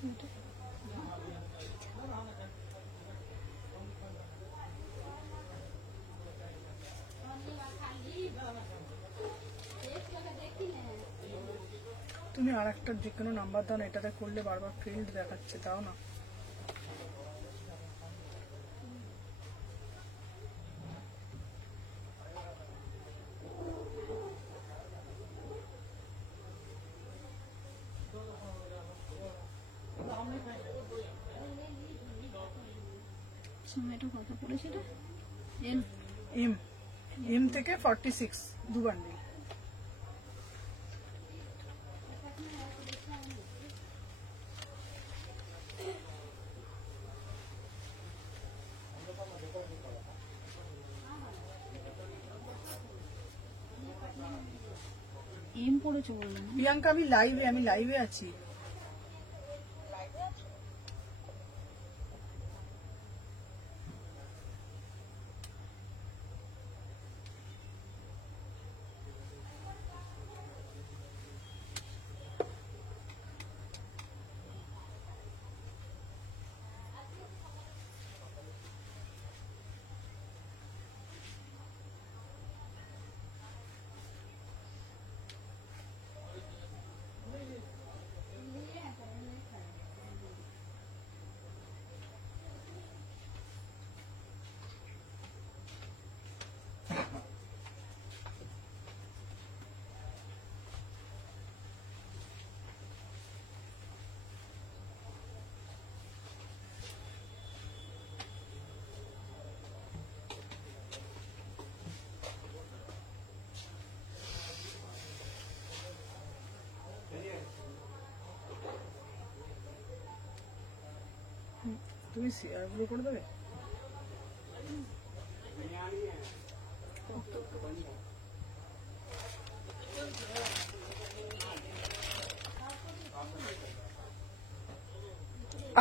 তুমি আর একটা যে কোনো নাম্বার দাও না, এটাতে করলে বারবার ফিল্ড দেখাচ্ছে, দাও না। সময়টা কত পড়েছিল? এম থেকে 46 দু বান্ডিল। এম পড়েছো বললাম প্রিয়াঙ্কা, আমি লাইভে আছি। তুমি শেয়ারগুলো করে দেবে।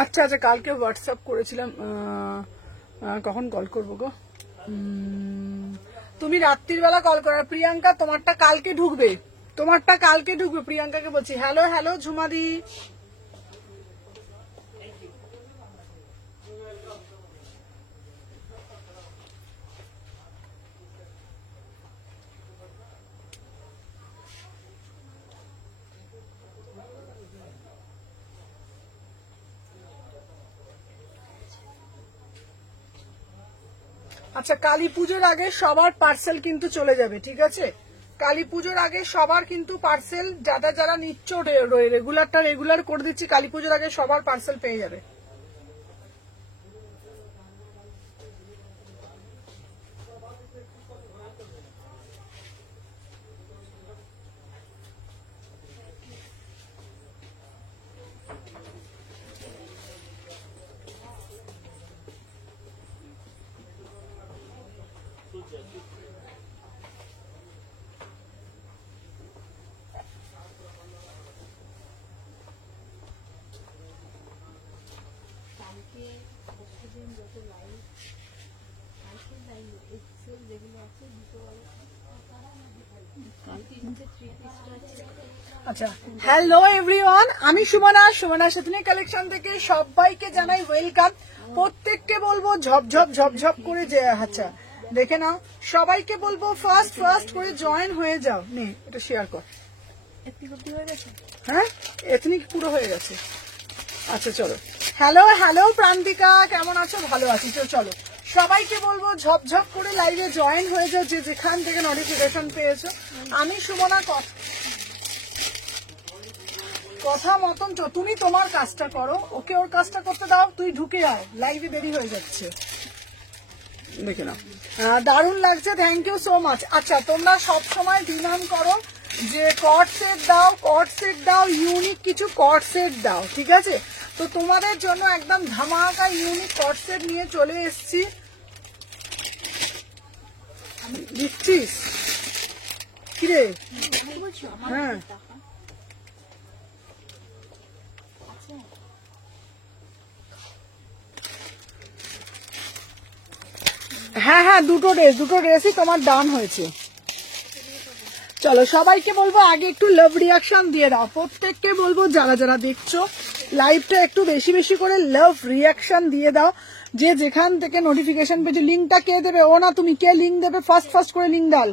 আচ্ছা আচ্ছা, কালকে হোয়াটসঅ্যাপ করেছিলাম, কখন কল করবো গো? তুমি রাত্রির বেলা কল করো। প্রিয়াঙ্কা, তোমারটা কালকে ঢুকবে, প্রিয়াঙ্কাকে বলছি। হ্যালো হ্যালো ঝুমাদি। আচ্ছা, কালী পুজোর আগে সবার পার্সেল কিন্তু চলে যাবে, ঠিক আছে? কালী পুজোর আগে সবার কিন্তু পার্সেল, যারা নিচ্ছ রেগুলার করে দিচ্ছি, কালী পুজোর আগে সবার পার্সেল পেয়ে যাবে। আচ্ছা, হ্যালো এভরিওয়ান, আমি সুমনা সেদিনের কালেকশন থেকে সবাইকে জানাই ওয়েলকাম। প্রত্যেককে বলবো ঝপঝপ ঝপঝপ করে যে, আচ্ছা দেখে নাও, সবাইকে বলবো ফার্স্ট করে জয়েন হয়ে যাও। নে এটা শেয়ার কর। হ্যাঁ, এথনিক পুরো হয়ে গেছে। আচ্ছা চলো, হ্যালো প্রান্তিকা, কেমন আছো? ভালো আছি। তো চলো, সবাইকে বলবো ঝপঝপ করে লাইভে জয়েন হয়ে যাও, যে যেখান থেকে নোটিফিকেশন পেয়েছো। আমি সুমনা, কথা মতন তুমি তোমার কাজটা করো, ওকে ওর কাজটা করতে দাও, তুই ঢুকে আয়, লাইভে দেরি হয়ে যাচ্ছে। দেখে নাও, দারুণ লাগছে, থ্যাংক ইউ সো মাচ। আচ্ছা, তোমরা সব সময় ডিমান্ড করো যে কট সেট দাও, ইউনিক কিছু কট সেট দাও, ঠিক আছে? তো তোমাদের জন্য একদম ধামাকা ইউনিক কট সেট নিয়ে চলে এসছি। দিচ্ছিস কিরে? হ্যাঁ হ্যাঁ, দুটো ড্রেসই তোমার ডান হয়েছে। চলো, সবাইকে বলবো আগে একটু লাভ রিয়াকশন দিয়ে দাও। প্রত্যেককে বলবো যারা দেখছো লাইভটা একটু বেশি বেশি করে লাভ রিয়াকশন দিয়ে দাও, যে যেখান থেকে নোটিফিকেশন পেয়েছো। লিঙ্কটা কে দেবে? ও না তুমি, কে লিঙ্ক দেবে? ফার্স্ট করে লিঙ্ক ডাল,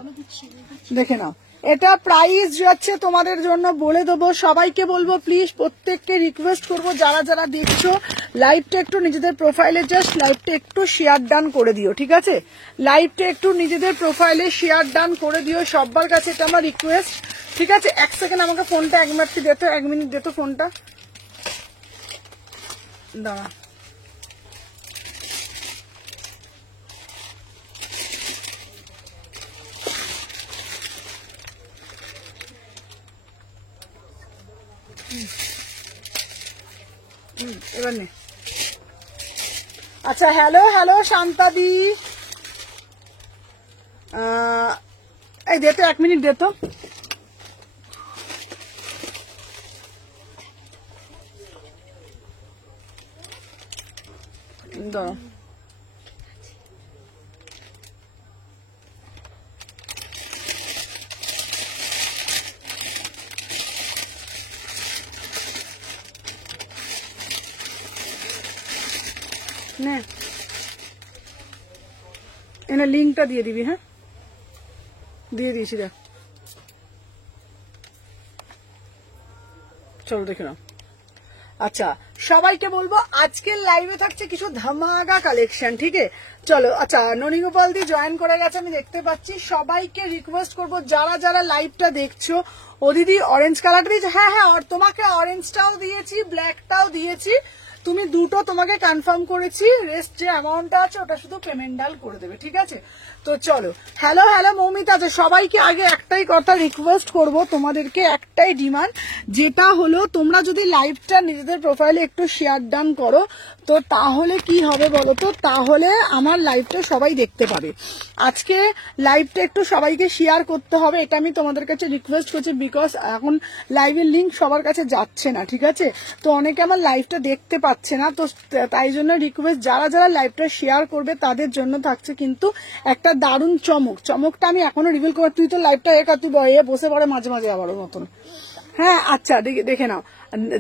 দেখে নাও। এটা প্রাইস যাচ্ছে তোমাদের জন্য, বলে দেবো। সবাইকে বলবো প্লিজ, প্রত্যেককে রিকোয়েস্ট করবো যারা যারা দেখছো লাইভটা একটু নিজেদের প্রোফাইলে জাস্ট লাইভটা একটু শেয়ার ডান করে দিও, ঠিক আছে? লাইভটা একটু নিজেদের প্রোফাইলে শেয়ার ডান করে দিও সবার কাছে, এটা আমার রিকোয়েস্ট, ঠিক আছে? এক সেকেন্ড আমাকে ফোনটা 1 মিনিট দিত, 1 মিনিট দিত ফোনটা, দাঁড়া। এবার নে। আচ্ছা, হ্যালো হ্যালো শান্তাদি, এই দে তো 1 মিনিট দে তো। দাঁড়া, নে এনে লিঙ্কটা দিয়ে দিবি। হ্যাঁ, দিয়ে দিয়েছি, দেখ। চলো দেখে নাও। আচ্ছা, সবাইকে বলবো আজকের লাইভে থাকছে কিছু ধামাকা কালেকশন, ঠিক আছে? চলো। আচ্ছা, ননীগোপাল দি জয়েন করে গেছে, আমি দেখতে পাচ্ছি। সবাইকে রিকোয়েস্ট করবো যারা যারা লাইভটা দেখছো, ও দিদি অরেঞ্জ কালারটা দিয়েছে। হ্যাঁ হ্যাঁ, আর তোমাকে অরেঞ্জটাও দিয়েছি, ব্ল্যাকটাও দিয়েছি, তুমি দুটো তোমাকে কনফার্ম করেছি। রেস্ট যে অ্যামাউন্টটা আছে ওটা শুধু পেমেন্ট ডাল করে দেবে, ঠিক আছে? তো চলো, হ্যালো হ্যালো মৌমিতা। আছে সবাইকে আগে একটাই কথা রিকোয়েস্ট করব, তোমাদেরকে একটাই ডিমান্ড, যেটা হলো তোমরা যদি লাইভটা নিজেদের প্রোফাইলে একটু শেয়ার ডান করো, তো তাহলে কি হবে বলো তো? তাহলে আমার লাইভটা সবাই দেখতে পাবে। আজকে লাইভটা একটু সবাইকে শেয়ার করতে হবে, এটা আমি তোমাদের কাছে রিকোয়েস্ট করছি, বিকজ এখন লাইভের লিঙ্ক সবার কাছে যাচ্ছে না, ঠিক আছে? তো অনেকে আমার লাইভটা দেখতে পাচ্ছে না, তো তাই জন্য রিকোয়েস্ট, যারা যারা লাইভটা শেয়ার করবে তাদের জন্য থাকছে কিন্তু একটা দারুণ চমক। চমকটা আমি এখনো রিভিল করবো। তুই তো লাইভটা তুই বসে পড়ে মাঝে মাঝে আবার মতন। হ্যাঁ, আচ্ছা দেখে নাও।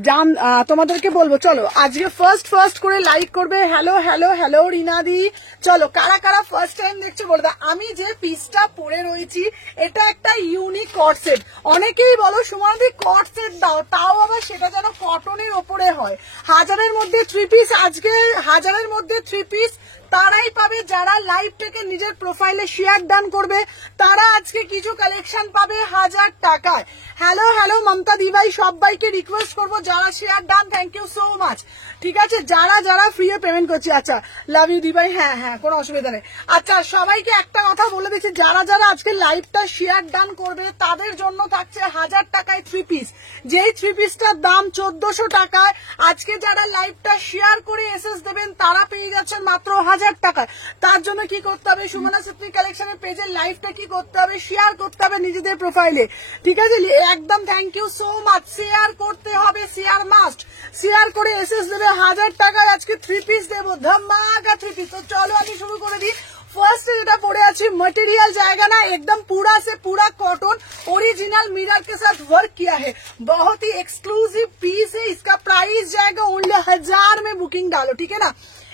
জান, তোমাদেরকে বলবো চলো আজকে ফার্স্ট করে লাইক করবে। হ্যালো হ্যালো হ্যালো রিনাদি। চলো, কারা কারা ফার্স্ট টাইম দেখছো বলে দাও। আমি যে পিসটা পরে রয়েছি এটা একটা ইউনিক কট সেট। অনেকেই বলো সুমনাদি কট সেট দাও, তাও আবার সেটা যেন কটনের ওপরে হয়। 1000-এর মধ্যে 3 পিস, আজকে 1000-এর মধ্যে 3 পিস তারাই পাবে যারা লাইভটাকে নিজের প্রোফাইলে শেয়ার ডান করবে। তারা আজকে কিছু কালেকশন পাবে 1000 টাকায়। হ্যালো হ্যালো মমতা দিভাই, সবাইকে রিকোয়েস্ট করবো যারা share done, thank you so much, ঠিক আছে? যারা যারা ফ্রি এ পেমেন্ট করছি, আচ্ছা লাভ ইউ দিভাই। হ্যাঁ হ্যাঁ, কোনো অসুবিধা নেই। আচ্ছা, সবাইকে একটা কথা বলে দিচ্ছি, যারা যারা আজকে লাইভটা শেয়ার ডান করবে তাদের জন্য থাকছে 1000 টাকায় 3 পিস। যেই 3 পিসটার দাম 1400 টাকায়, আজকে যারা লাইভটা শেয়ার করে এসএস দেবেন তারা পেয়ে যাচ্ছেন মাত্র 1000 টাকায়। তার জন্য কি করতে হবে? সুমনা সিপ্রি কালেকশনের পেজের লাইভটা কি করতে হবে? শেয়ার করতে হবে নিজেদের প্রোফাইলে, ঠিক আছে? একদম thank you so much. Share করতে হবে, শেয়ার মাস্ট। শেয়ার করে এসএস দেবে, 1000 টাকায় আজকে 3 পিস দেবো, ধামাকা 3 পিস। তো চলো আমি শুরু করে দিই। फर्स्ट যেটা পরে আছি, मटेरियल जाएगा ना एकदम पूरा से पूरा कॉटन, ओरिजिनल मिरर के साथ वर्क किया है, बहुत ही एक्सक्लूसिव पीस है। इसका प्राइस जाएगा ओनली 1000 में बुकिंग डालो, ठीक है ना?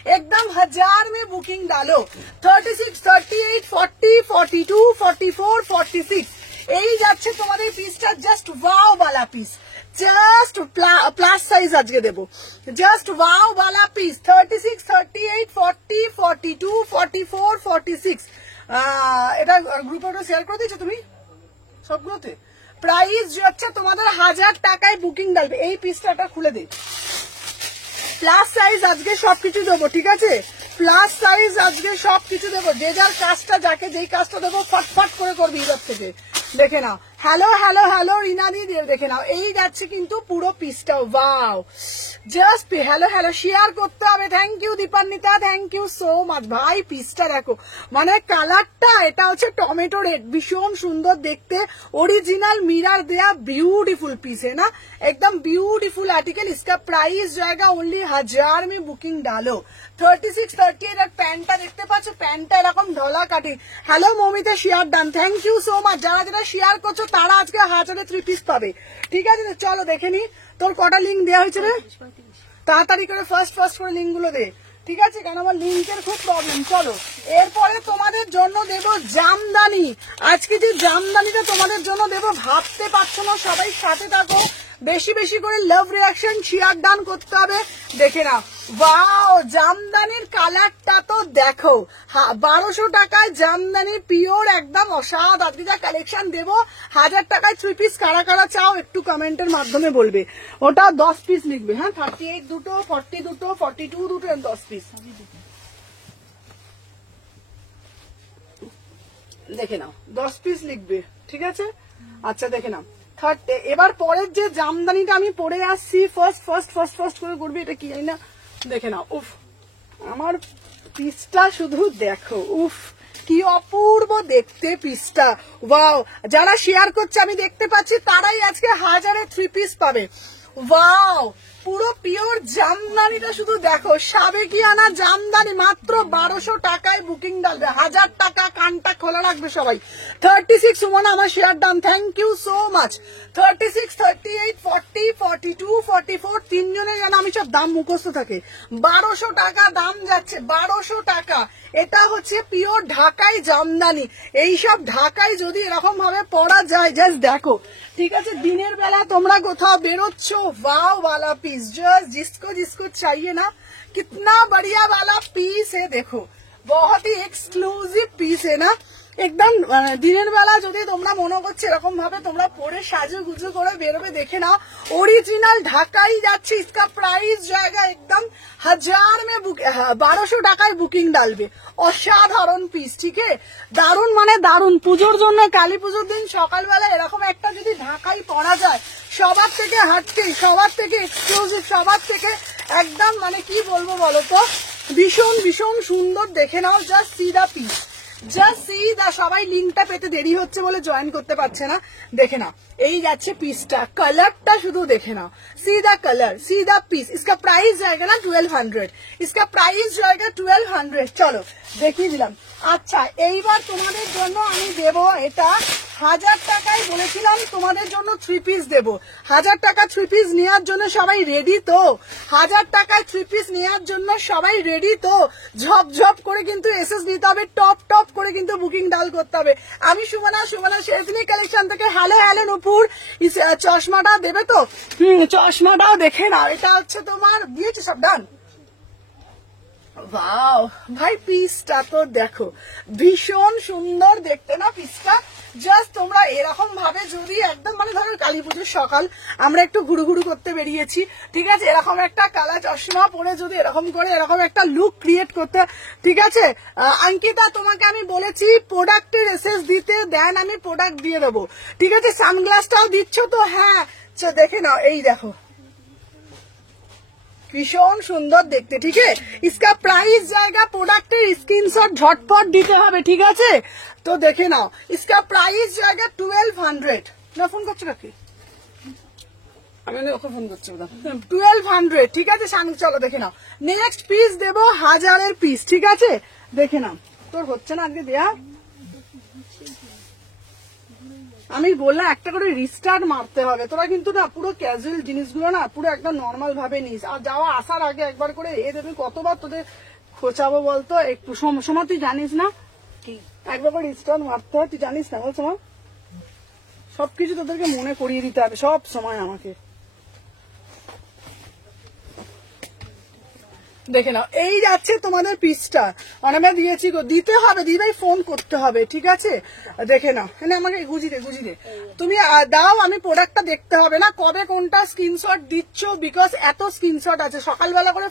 एकदम 1000 में बुकिंग डालो। 36, 38, 40, 42, 44, 46 এই যাচ্ছে তোমাদের পিসটা। জাস্ট ওয়াও वाला পিস, জাস্ট প্লাস সাইজ আজকে দেবো। জাস্ট ওয়াও वाला পিস 36, 38, 40, 42, 44, 46 এটা গ্রুপে শেয়ার করে দিয়েছো তুমি সবগুলোতে। প্রাইস যাচ্ছে তোমাদের 1000 টাকায় বুকিং ডালবে। এই পিসটা খুলে দিই। প্লাস সাইজ আজকে সবকিছু দেবো, ঠিক আছে? প্লাস সাইজ আজকে সবকিছু দেবো। যে যার কাজটা, যাকে যেই কাজটা দেবো ফটফট করে করবি এবার থেকে। দেখে নাও, হ্যালো হ্যালো হ্যালো রিনাদি, দেখে নাও এই যাচ্ছে কিন্তু পুরো পিসটা। Wow, just hello hello share করতে হবে। Thank you Dipanwita, thank you so much. ভাই পিসটা দেখো, মানে কালারটা, এটা হচ্ছে টমেটো রেড, ভীষণ সুন্দর দেখতে, ओरिजिनल मिरर दिया, ब्यूटीफुल पीस है ना, एकदम ब्यूटीफुल आर्टिकल। इसका प्राइस जाएगा ओनली 1000 में बुकिंग डालो। 36, 38 আর প্যান্টটা দেখতে পাচ্ছ, প্যান্টটা এরকম ঢলা cutting. Hello Moumita, share done, thank you so much. যারা যারা শেয়ার করছো তারা আজকে 1000-এ 3 পিস পাবে, ঠিক আছে? চলো দেখে নি তোর কটা লিঙ্ক দেওয়া হয়েছে রে? তাড়াতাড়ি করে ফার্স্ট করে লিঙ্ক গুলো দে, ঠিক আছে, কারণ আমার লিঙ্কের খুব প্রবলেম। চলো এরপরে তোমাদের জন্য দেব জামদানি। আজকে যে জামদানিটা তোমাদের জন্য দেব ভাবতে পারছো না, সবাই সাথে থাকো, বেশি বেশি করে লাভ রিয়াকশন শেয়ার ডান করতে হবে। দেখে না, ওয়াও জামদানির কালারটা তো দেখো, 1200 টাকায় জামদানি পিওর একদম অসাধারণ। যা কালেকশন দেবো 1000 টাকায় 3 পিস কারা কারা চাও একটু কমেন্টের মাধ্যমে বলবে। ওটা 10 পিস লিখবে, হ্যাঁ 38 দুটো, 40 দুটো, 42 দুটো, 10 পিস দেখে নাও, 10 পিস লিখবে, ঠিক আছে। আচ্ছা দেখে নাও, এবার পরের যে জামদানিটা আমি পরে আসছি, ফার্স্ট করে করবে, এটা কি জানি না, দেখে নাও। উফ, আমার পিসটা শুধু দেখো, উফ কি অপূর্ব দেখতে পিসটা, ওয়াও। যারা শেয়ার করছে আমি দেখতে পাচ্ছি, তারাই আজকে 1000-এ 3 পিস পাবে। ওয়াও, পুরো পিওর জামদানিটা শুধু দেখো, সাবেকিয়ানা জামদানি মাত্র 1200 টাকায় বুকিং ডালবে, 1000 টাকা, কানটা খোলা রাখবে সবাই। 36 সুমন আমার শেয়ার দাম, থ্যাংক ইউ সো মাচ। 36, 38, 40, 42, 44 তিনজনে যেন আমি সব দাম মুখস্থ থাকে। 1200 টাকা দাম যাচ্ছে, 1200 টাকা। এটা হচ্ছে পিওর ঢাকাই জামদানি। এইসব ঢাকায় যদি এরকম ভাবে পরা যায়, জাস্ট দেখো, ঠিক আছে। দিনের বেলা তোমরা কোথাও বেরোচ্ছ, वाव वाला पीस, जस्ट जिसको चाहिए ना, कितना बढ़िया वाला पीस है, देखो बहुत ही एक्सक्लूसिव पीस है ना, একদম দিনের বেলা যদি তোমরা মনে করছো এরকম ভাবে তোমরা পরে সাজু গুজু করে বেরোবে, দেখে নাও ओरिजिनल ঢাকাই যাচ্ছে। इसका प्राइस जाएगा एकदम 1000 में 1200 টাকায় বুকিং ডালবে। অসাধারণ পিস, ঠিক আছে, দারুন মানে দারুন। পুজোর জন্য, কালী পুজোর দিন সকালবেলা এরকম একটা যদি ঢাকাই পরা যায়, সবার থেকে হাটকে, সবার থেকে এক্সক্লুসিভ, সবার থেকে একদম মানে কি বলবো বলো তো, ভীষণ ভীষণ সুন্দর। দেখে নাও, জাস্ট সি দা পিস, জাস্ট সি দা। সবাই লিঙ্কটা পেতে দেরি হচ্ছে বলে জয়েন করতে পারছে না। দেখে নাও, এই যাচ্ছে পিসটা, কালারটা শুধু দেখে নাও, see the colour, see the piece. इसका प्राइस जाएगा ना 1200, इसका प्राइस जाएगा 1200। চলো দেখিয়ে দিলাম। আচ্ছা এইবার তোমাদের জন্য আমি দেব, এটা 1000 টাকায় বলেছিলাম তোমাদের জন্য 3 পিস দেব। 1000 টাকা 3 পিস নেওয়ার জন্য সবাই রেডি তো? 1000 টাকায় 3 পিস নেওয়ার জন্য সবাই রেডি তো? ঝপ করে কিন্তু এসএস নিতে হবে, টপ করে কিন্তু বুকিং ডাল করতে হবে। আমি সুমনা শেরফিনি কালেকশন থেকে, হ্যালো নুপুর, চশমাটা দেবে তো? চশমাটাও দেখে নাও, এটা হচ্ছে তোমার দিয়েছে সব ডান। वाओ भाई, পিসটা তো দেখো, ভীষণ সুন্দর দেখতে না পিসটা। জাস্ট তোমরা এরকম ভাবে যদি একদম মানে ধরো কালী পুজোর সকাল আমরা একটু ঘুরু করতে বেরিয়েছি, ঠিক আছে, এরকম একটা কালা চশমা পরে যদি এরকম করে এরকম একটা লুক ক্রিয়েট করতে, ঠিক আছে। অঙ্কিতা তোমাকে আমি বলেছি প্রোডাক্টের এসএস দিতে, দেন আমি প্রোডাক্ট দিয়ে দেবো, ঠিক আছে। সানগ্লাসটাও দিচ্ছ তো? হ্যাঁ দেখে নাও, এই দেখো ভীষণ সুন্দর দেখতে, ঠিক আছে। इसका प्राइस जाएगा, प्रोडक्टेर स्क्रीनशॉट झटपट দিতে হবে, ঠিক আছে। তো দেখে নাও, इसका प्राइस जाएगा 1200। না ফোন করছো কাকে? আমি ওকে ফোন করছি, 1200, ঠিক আছে। চলো দেখে নাও, নেক্সট পিস দেব 1000-এর পিস, ঠিক আছে। দেখে নাও, তোর হচ্ছে না আজকে দেয়া, আমি বললাম একটা করে রিস্টার্ট মারতে হবে। তোরা কিন্তু না পুরো ক্যাজুয়াল জিনিসগুলো না পুরো একদম নর্মাল ভাবে নিস, আর যাওয়া আসার আগে একবার করে দেবে। কতবার তোদের খোঁচাবো বলতো? একটু সময় তুই জানিস না কি একবার করে রিস্টার্ট মারতে হয়, তুই জানিস না বলছো? সবকিছু তোদেরকে মনে করিয়ে দিতে হবে সব সময় আমাকে। দেখে নাও, এই যাচ্ছে তোমাদের পিসটা, অনেক দিয়েছি গো, দিতে হবে, দিদিভাই ফোন করতে হবে, ঠিক আছে। দেখে নাও, হ্যাঁ আমাকে গুজি দে তুমি দাও, আমি প্রোডাক্টটা দেখতে হবে না কবে কোনটা স্ক্রিনশট দিচ্ছ, বিকজ এত স্ক্রিনশট আছে। সকালবেলা করে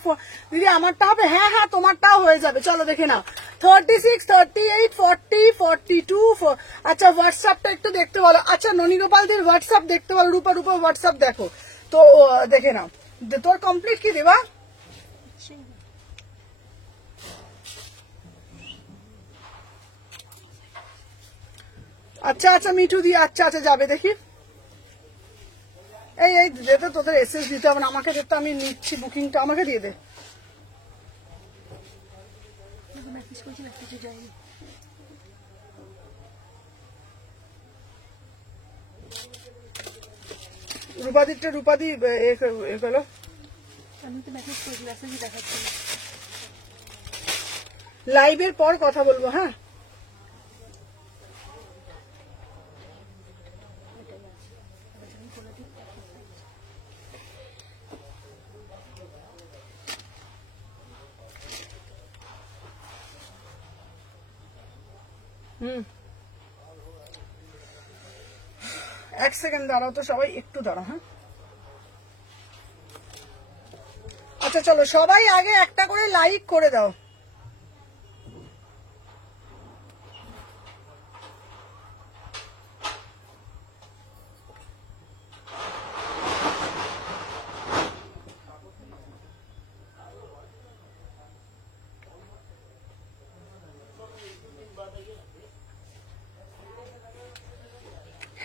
দিদি আমারটা হবে, হ্যাঁ তোমারটাও হয়ে যাবে। চলো দেখে নাও, 36, 38, 40, 42। আচ্ছা হোয়াটসঅ্যাপটা একটু দেখতে বলো। আচ্ছা ননীগোপালদের হোয়াটসঅ্যাপ দেখতে বলো, রূপা হোয়াটসঅ্যাপ দেখো তো। দেখে নাও, তোর কমপ্লিট কি দেবা? আচ্ছা মিঠু দিয়ে, আচ্ছা যাবে দেখি। এই যেতে তোদের এসএস দিতে হবে না, আমাকে যেতে, আমি নিচ্ছি বুকিংটা, আমাকে দিয়ে দে। রূপাদি এ গেলো। আমি তো মেসেজ দেখাচ্ছি। লাইভের পর কথা বলবো, হ্যাঁ। এক সেকেন্ড দাঁড়াও তো সবাই, একটু দাঁড়াও, হ্যাঁ। আচ্ছা চলো সবাই আগে একটা করে লাইক করে দাও।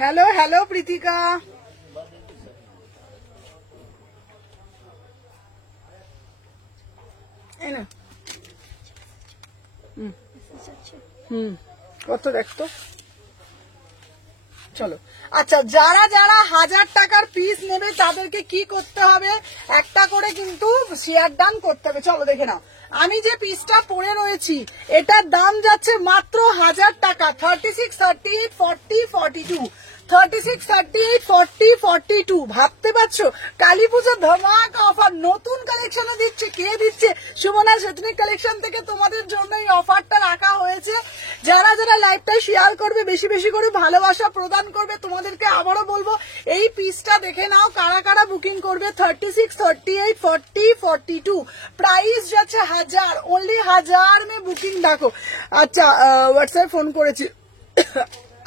হ্যালো হ্যালো প্রীতিকা, এই না কত দেখতো। চলো আচ্ছা, যারা যারা 1000 টাকার পিস নেবে তাদেরকে কি করতে হবে, একটা করে কিন্তু শেয়ার ডান করতে হবে। চলো দেখে নাও, আমি যে পিসটা পরে রয়েছি এটার দাম যাচ্ছে মাত্র 1000 টাকা। 36, 38, 40, 42, 36, 38, 40, 42। ভাবতে পারছো কালী পুজো ধামাকা অফার, নতুন কালেকশনও দিচ্ছে। কে দিচ্ছে? সুমনা সেথনিক কালেকশন থেকে তোমাদের জন্য এই অফারটা রাখা হয়েছে। যারা যারা লাইভটা শেয়ার করবে, বেশি বেশি করে ভালোবাসা প্রদান করবে, তোমাদেরকে আবারও বলবো এই পিসটা দেখে নাও কারা কারা বুকিং করবে। 36, 38, 40, 42 প্রাইস যাচ্ছে 1000, ওনলি 1000 মে বুকিং দেখো। আচ্ছা হোয়াটসঅ্যাপ ফোন করেছি,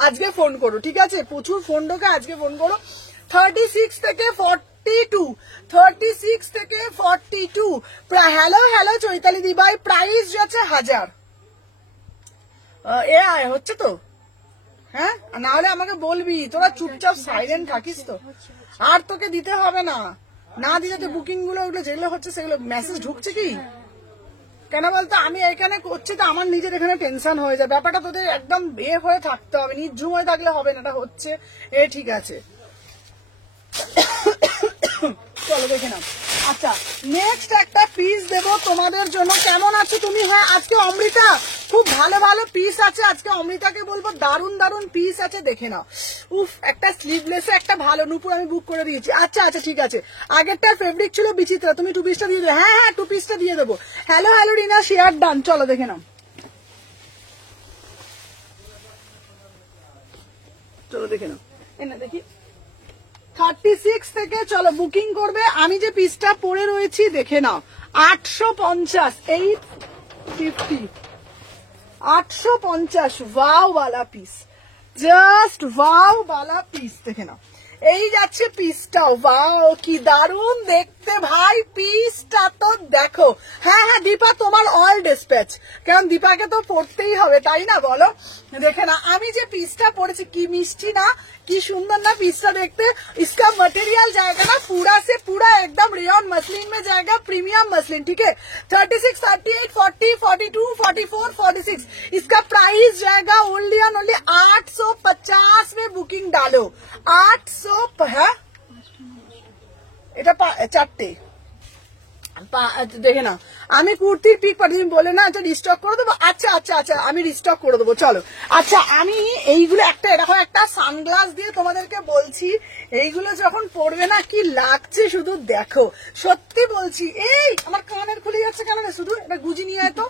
আজকে ফোন করো, ঠিক আছে? প্রচুর ফোন ঢোকে, আজকে ফোন করো। 36 থেকে 42, 36 থেকে 42। হ্যালো হ্যালো চৈতালি দি ভাই, প্রাইস যাচ্ছে 1000। এ আয় হচ্ছে তো, হ্যাঁ? না হলে আমাকে বলবি, তোরা চুপচাপ সাইলেন্ট থাকিস তো। আর তোকে দিতে হবে না, না দিলে তো বুকিং গুলো ওগুলো যেগুলো হচ্ছে সেগুলো মেসেজ ঢুকছে কি? কেন বলতো, আমি এখানে করছি তো আমার নিজের এখানে টেনশন হয়ে যায়। ব্যাপারটা তোদের একদম বে হয়ে থাকতে হবে, নির্ঝুম হয়ে থাকলে হবে না। এটা হচ্ছে ঠিক আছে, চলো দেখে নাও। আচ্ছা নেক্সট একটা পিস দেবো তোমাদের জন্য। কেমন আছো তুমি? হ্যাঁ আজকে অমৃতা খুব ভালো ভালো পিস আছে, আজকে অমৃতাকে বলবো দারুন দারুন পিস আছে, দেখে নাও। উফ, একটা স্লিভলেসে একটা ভালো নুপুর আমি বুক করে দিয়েছি। আচ্ছা আচ্ছা ঠিক আছে, আগেরটা ফেব্রিক ছিল বিচিত্রা, তুমি 2 পিসটা দিয়ে দেবো। হ্যাঁ হ্যাঁ 2 পিসটা দিয়ে দেবো। হ্যালো হ্যালো রিনা, শেয়ার ডান। চলো দেখে নাও, চলো দেখে নাও। এনে দেখি 36 থেকে চলো বুকিং করবে। আমি যে পিসটা পরে রয়েছি দেখে নাও, 850, 850, 850 ওয়াও वाला পিস, জাস্ট ওয়াও वाला পিস, দেখে নাও। এই যাচ্ছে পিসটা, ওয়াও কি দারুণ দেখতে ভাই, পিসটা তো দেখো। হ্যাঁ হ্যাঁ দীপা, তোমার অল ডিসপ্যাচ, কারণ দীপাকে তো পড়তেই হবে তাই না, বলো। দেখে না আমি যে পিসটা পরেছি, কি মিষ্টি না, কি সুন্দর না পিসটা দেখতে। इसका मटेरियल जाएगा ना पूरा से पूरा एकदम रेयन मसलिन में जाएगा, प्रीमियम मसलिन, ठीक है। 36, 38, 40, 42, 44, 46 इसका प्राइस जाएगा ओनली ऑन ओनली 850 में बुकिंग डालो। 800 है এটা 4টে। দেখে না আমি কুর্তির পিক পাঠিয়ে বলে না, আচ্ছা রিস্টক করে দেবো। আচ্ছা আচ্ছা আচ্ছা আমি রিস্টক করে দেবো, চলো। আচ্ছা আমি এইগুলো একটা এরকম একটা সানগ্লাস দিয়ে তোমাদেরকে বলছি, এইগুলো যখন পরবে না কি লাগছে শুধু দেখো, সত্যি বলছি। এই আমার কানের খুলে যাচ্ছে কেন রে, শুধু এটা গুজি নিয়ে আয় তো।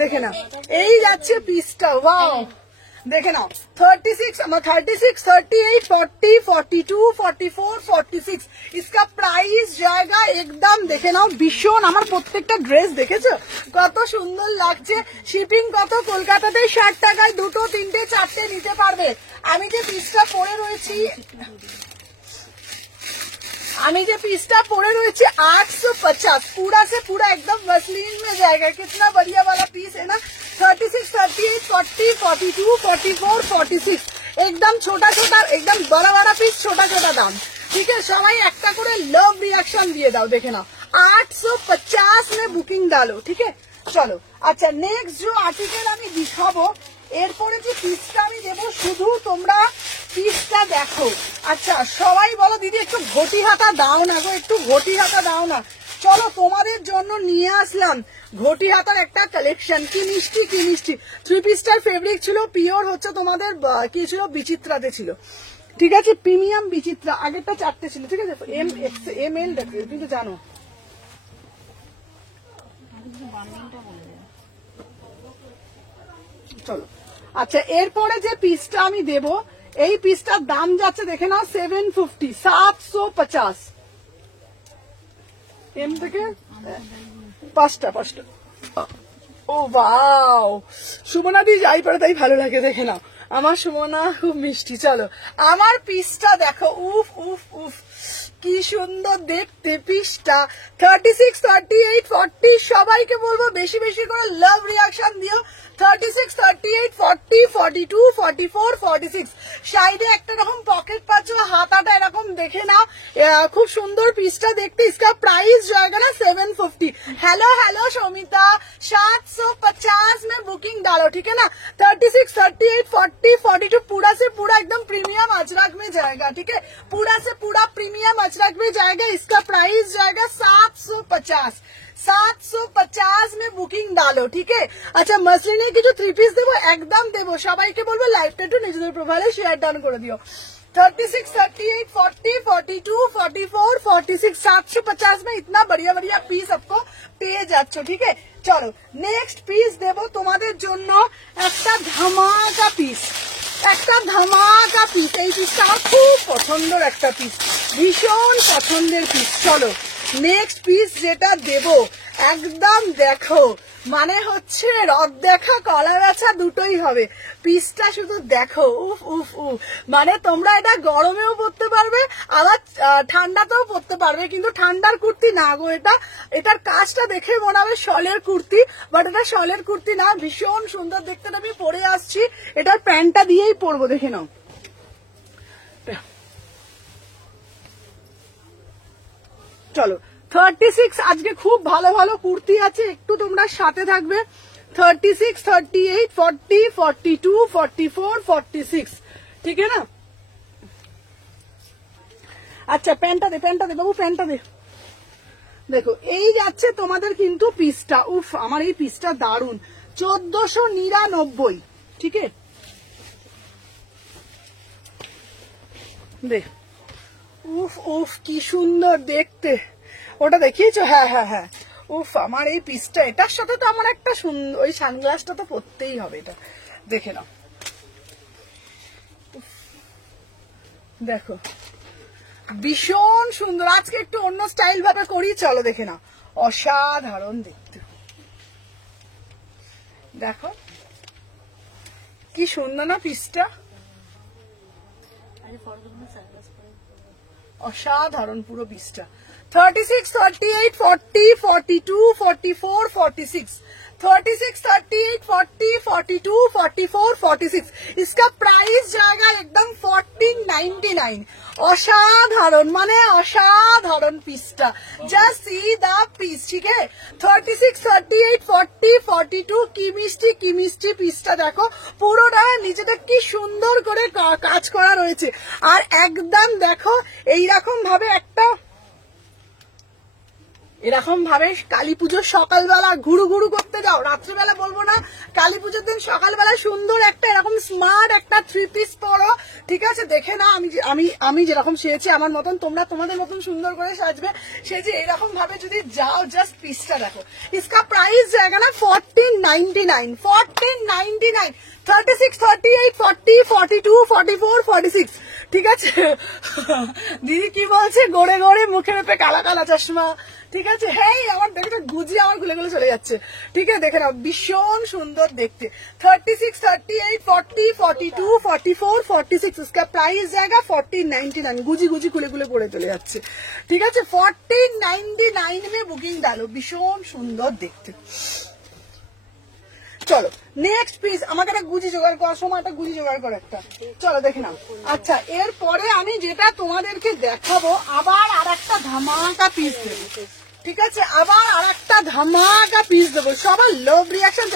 দেখে না এই যাচ্ছে পিসটা, ওয়াও দেখে নাও। 36, 38, 40, 42, 44, 46 इसका प्राइस जाएगा एकदम। দেখে নাও ভীষণ, আমার প্রত্যেকটা ড্রেস দেখেছো কত সুন্দর লাগছে। শিপিং কত? কলকাতাতে 60 টাকায় 2, 3, 4 নিতে পারবে। আমি যে পিসটা পরে রয়েছি, 850 पूरा से पूरा एकदम मसलिन में जाएगा। कितना बढ़िया वाला पीस है ना। 36, 38, 40, 42, 44, 46 एकदम छोटा छोटा, एकदम बड़ा बड़ा पीस, छोटा छोटा दाम, ठीक है। সবাই একটা করে লাভ রিঅ্যাকশন দিয়ে দাও, দেখে নাও 850 में बुकिंग डालो, ठीक है। চলো আচ্ছা নেক্সট যে আর্টিকেল আমি দেখাবো, এরপরে যে পিসটা আমি দেবো, শুধু তোমরা পিসটা দেখো। আচ্ছা সবাই বলো দিদি একটু ঘটি হাতা দাও না গো, একটু ঘটি হাতা দাও না। চলো তোমাদের জন্য নিয়ে আসলাম ঘটি হাতার একটা কালেকশন। কি মিষ্টি কি মিষ্টি। 3 পিসটার ফেব্রিক ছিল পিওর হচ্ছে তোমাদের কি ছিল, বিচিত্রাতে ছিল, ঠিক আছে, প্রিমিয়াম বিচিত্রা। আগেরটা 4টে ছিল, ঠিক আছে, এম এল দেখো, তুমি তো জানো। চলো আচ্ছা, এরপরে যে পিসটা আমি দেব, এই পিসটার দাম যাচ্ছে দেখে নাও 750, 750 এম থেকে 5টা। ও বাও, সুমনা দি যাই পারে তাই ভালো লাগে, দেখে নাও আমার সুমনা খুব মিষ্টি। চলো আমার পিসটা দেখো, উফ উফ উফ কি সুন্দর দেখতে পিসটা। 36, 38, 40 সবাইকে বলবো বেশি বেশি করে লাভ রিয়াকশন দিও। 36, 38, 40, 42, 44, 46 সাইডে একটা রকম পকেট পাচ্ছ, হাতাটা এরকম দেখে নাও, খুব সুন্দর পিসটা দেখতে। इसका प्राइस जाएगा ना 750। हेलो हेलो शोमिता, 750 में बुकिंग डालो, ठीक है ना। 36, 38, 40, 42 पूरा से पूरा एकदम प्रीमियम अजरक में जाएगा, ठीक है, पूरा से पूरा प्रीमियम अजरक में जाएगा। इसका प्राइस जाएगा 750। 750 में बुकिंग डालो, ठीक है। अच्छा मसलिने की जो 3 पीस देवो एकदम देवो, সবাইকে বলবো লাইভটা একটু নিজেদের প্রোফাইলে শেয়ার ডাউন করে দিও। 36, 38, 40, 42, 44, 46 750 में इतना बढ़िया बढ़िया पीस आपको পেয়ে যাচ্ছ, ঠিক है। চলো নেক্সট পিস দেবো তোমাদের জন্য একটা ধামাকা পিস, একটা ধামাকা পিস। এই পিসটা আমার খুব পছন্দের একটা পিস, ভীষণ পছন্দের পিস। চলো নেক্সট পিস যেটা দেব একদম দেখো, মানে হচ্ছে রদ দেখা কলা বেচা দুটোই হবে। পিসটা শুধু দেখো, উফ উফ উফ, মানে তোমরা এটা গরমেও পরতে পারবে আবার ঠান্ডাতেও পরতে পারবে, কিন্তু ঠান্ডার কুর্তি না গো এটা। এটার কাজটা দেখে মনে হবে শলের কুর্তি, বাট এটা শলের কুর্তি না, ভীষণ সুন্দর দেখতে। আমি পরে আসছি, এটার প্যান্টটা দিয়েই পরবো, দেখে নাও। চলো 36 আজকে খুব ভালো ভালো কুর্তি আছে, একটু তোমরা সাথে থাকবে। 36, 38, 40, 42, 44, 46, ঠিক है ना। আচ্ছা প্যান্টটা দে বাবু, প্যান্টটা দে। দেখো এই যাচ্ছে তোমাদের কিন্তু পিসটা, উফ আমার এই পিসটা দারুন, 1499, ঠিক আছে। দেখ উফ উফ কি সুন্দর দেখতে, ওটা দেখিয়েছো, হ্যাঁ হ্যাঁ হ্যাঁ, উফ আমার এই পিসটা, এটার সাথে তো আমার একটা সুন্দর ওই সানগ্লাসটা তো পরতেই হবে, এটা দেখে নাও। দেখো ভীষণ সুন্দর, আজকে একটু অন্য স্টাইল ভাবে করি, চলো দেখে নাও, অসাধারণ দেখতে। দেখো কি সুন্দর না পিসটা, অসাধারণ পুরো পিসটা। 36, 38, 40, 42, 44, 46, 36, 38, 40, 42, 44, 46 इसका प्राइस जाएगा एकदम 1499। অসাধারণ মানে অসাধারণ পিসটা, জাস্ট সি দা পিস, ঠিক আছে। 36, 38, 40, 42 কি মিষ্টি পিসটা দেখো, পুরোটা নিজেদের কি সুন্দর করে কাজ করা রয়েছে। আর একদম দেখো এইরকম ভাবে একটা, এরকম ভাবে কালী পুজোর সকালবেলা ঘুরু ঘুরু করতে যাও, রাত্রিবেলা বলবো না, কালী পুজোর দিন সকালবেলা সুন্দর একটা এরকম স্মার্ট একটা 3 পিস পরো, ঠিক আছে। দেখে না আমি যেরকম সেজেছি আমার মতন, তোমরা তোমাদের মতন সুন্দর করে সাজবে, সেজে এরকম ভাবে যদি যাও, জাস্ট পিসটা দেখো। इसका प्राइस जाएगा ना 1499, 1499। 36, 38, 40, 42, 44, 46, ঠিক আছে। দিদি কি বলছে, গড়ে গড়ে মুখে মেপে কালা কালা চশমা, ঠিক আছে। হ্যাঁ আমার দেখে গুজি আমার গুলে গুলে চলে যাচ্ছে, ঠিক আছে। দেখে নাও ভীষণ সুন্দর দেখতে। 36, 38, 40, 42, 44, 46 इसका प्राइस जाएगा 1499। গুজি গুজি খুলে খুলে পড়ে চলে যাচ্ছে, ঠিক আছে। 1499 में বুকিং ডালো, ভীষণ সুন্দর দেখতে। চলো নেক্সট পিস, আমাকে একটা গুজি জোগাড় করার সময় একটা গুজি জোগাড় করে একটা, চলো দেখে নাও। আচ্ছা এরপরে আমি যেটা তোমাদেরকে দেখাবো আবার আর একটা ধামাকা পিস দেবো, ঠিক আছে, আবার আর একটা ধামাকা পিস দেবো। সবার লাভ রিয়াকশন,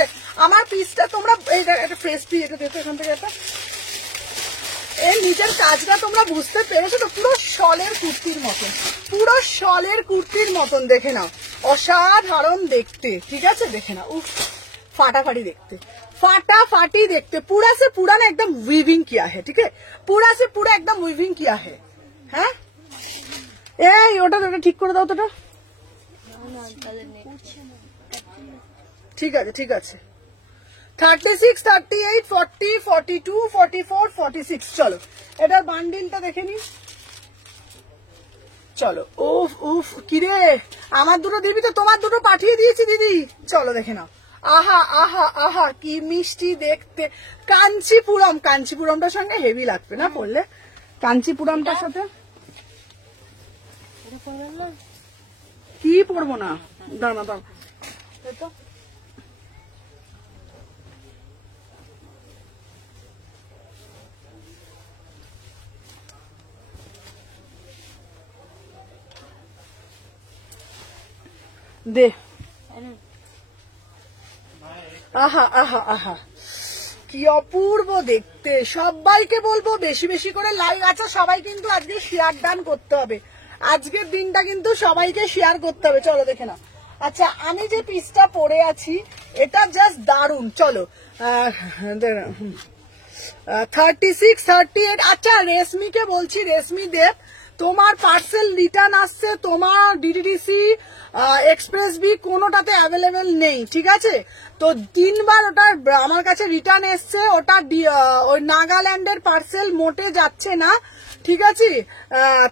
আমার পিসটা তোমরা একটা ফ্রেশ পিস, এটা দেখো এখান থেকে একটা, এর নিচের কাজটা তোমরা বুঝতে পেরেছো তো? পুরো শলের কুর্তির মতন, পুরো শলের কুর্তির মতন, দেখে নাও, অসাধারণ দেখতে। ঠিক আছে, দেখে নাও, উফ फाटाफाटी देखते, फाटाफाटी देखते, पूरा से पूरा ना एकदम वीविंग किया है। ठीक है, पूरा से पूरा एकदम वीविंग किया है। हाँ এই ওটা ওটা ঠিক করে দাও তো ওটা। ঠিক আছে ঠিক আছে। 36, 38, 40, 42, 44, 46। চলো এটার বান্ডিলটা দেখে নি। চলো, উফ উফ কিরে, আমার দুটো দিবি তো? তোমার দুটো পাঠিয়ে দিয়েছি দিদি। চলো দেখে নাও, আহা আহা আহা কি মিষ্টি দেখতে। কাঞ্চিপুরম, কাঞ্চিপুরমটার সঙ্গে হেভি লাগবে না পড়লে? কাঞ্চিপুরমটার সাথে কি পরবো না? দাঁড়া দাঁড়া, দে। আহা আহা আহা কি অপূর্ব দেখতে। সবাইকে বলবো বেশি বেশি করে লাইক। আচ্ছা সবাই কিন্তু আজকে শেয়ার ডান করতে হবে, আজকের দিনটা কিন্তু সবাইকে শেয়ার করতে হবে। চলো দেখে নাও। আচ্ছা আমি যে পিসটা পরে আছি এটা জাস্ট দারুন। চলো 36, 38। আচ্ছা রেশমিকে বলছি, রেশমি দেব তোমার পার্সেল রিটার্ন আসছে, তোমার ডিটিডিসি এক্সপ্রেস বি কোনোটাতে অ্যাভেলেবেল নেই। ঠিক আছে, তো 3 বার ওটা আমার কাছে রিটার্ন এসছে, ওটা ওই নাগাল্যান্ডের পার্সেল মোটে যাচ্ছে না। ঠিক আছে,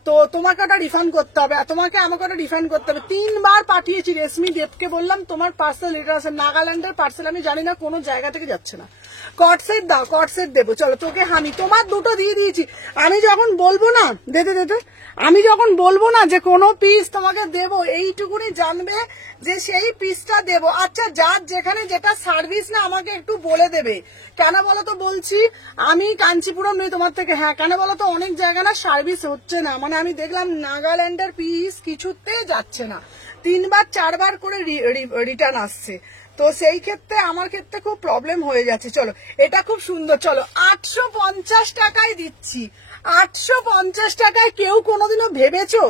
তো তোমাকে ওটা রিফান্ড করতে হবে, তোমাকে আমাকে ওটা রিফান্ড করতে হবে। 3 বার পাঠিয়েছি রেশমি দেবকে, বললাম তোমার পার্সেল রিটার্ন আছে। নাগাল্যান্ডের পার্সেল আমি জানি না কোন জায়গা থেকে যাচ্ছে না। কটসেট দাও, কটসেট দেবো। চলো তোকে আমি তোমার দুটো দিয়ে দিয়েছি। আমি যখন বলবো না আমি যখন বলবো না যে কোনো পিস তোমাকে দেবো, এইটুকুনি জানবে যে সেই পিসটা দেবো। আচ্ছা যার যেখানে যেটা সার্ভিস না আমাকে একটু বলে দেবে। কেন বলো তো বলছি, আমি কাঞ্চিপুরম নেই তোমার থেকে। হ্যাঁ কেন বলো তো, অনেক জায়গা না সার্ভিস হচ্ছে না, মানে আমি দেখলাম নাগাল্যান্ডের পিস কিছুতে যাচ্ছে না, 3 বার 4 বার করে রিটার্ন আসছে। তো সেই ক্ষেত্রে আমার ক্ষেত্রে খুব প্রবলেম হয়ে যাচ্ছে। চলো এটা খুব সুন্দর। চলো 850 টাকায় দিচ্ছি। 850 টাকায় কেউ কোনোদিনও ভেবেছো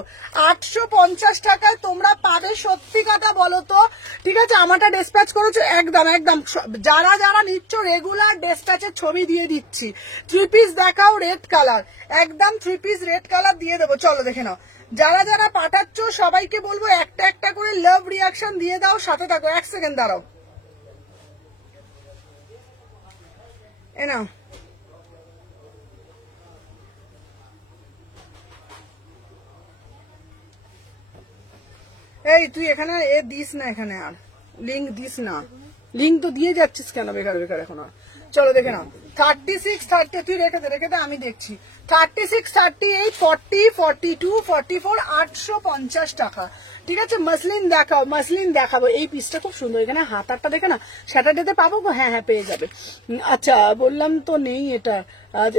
850 টাকায় তোমরা পাবে? সত্যি কথা বলো তো। ঠিক আছে, আমারটা ডিসপ্যাচ করেছো একদম একদম। যারা যারা নিচ্ছ রেগুলার ডিসপ্যাচের ছবি দিয়ে দিচ্ছি। 3 পিস দেখাও রেড কালার, একদম 3 পিস রেড কালার দিয়ে দেবো। চলো দেখে নাও, যারা যারা পাঠাচ্ছ সবাইকে বলবো একটা একটা করে লাভ রিয়াকশন দিয়ে দাও, সাথে থাকো। 1 সেকেন্ড দাঁড়াও, এ নাও। এই তুই এখানে এ দিস না, এখানে আর লিঙ্ক দিস না। লিঙ্ক তো দিয়ে যাচ্ছিস কেন বেকার বেকার এখন আর। চলো দেখে নাও 36, 30, তুই রেখে দে আমি দেখছি। 36, 38, 40, 42, 44, 850 টাকা। ঠিক আছে, মসলিন দেখাও, মসলিন দেখাবো। এই পিসটা খুব সুন্দর, এখানে হাতারটা দেখে না, স্যাটারডেতে পাবো গো। হ্যাঁ হ্যাঁ পেয়ে যাবে। আচ্ছা বললাম তো নেই এটা,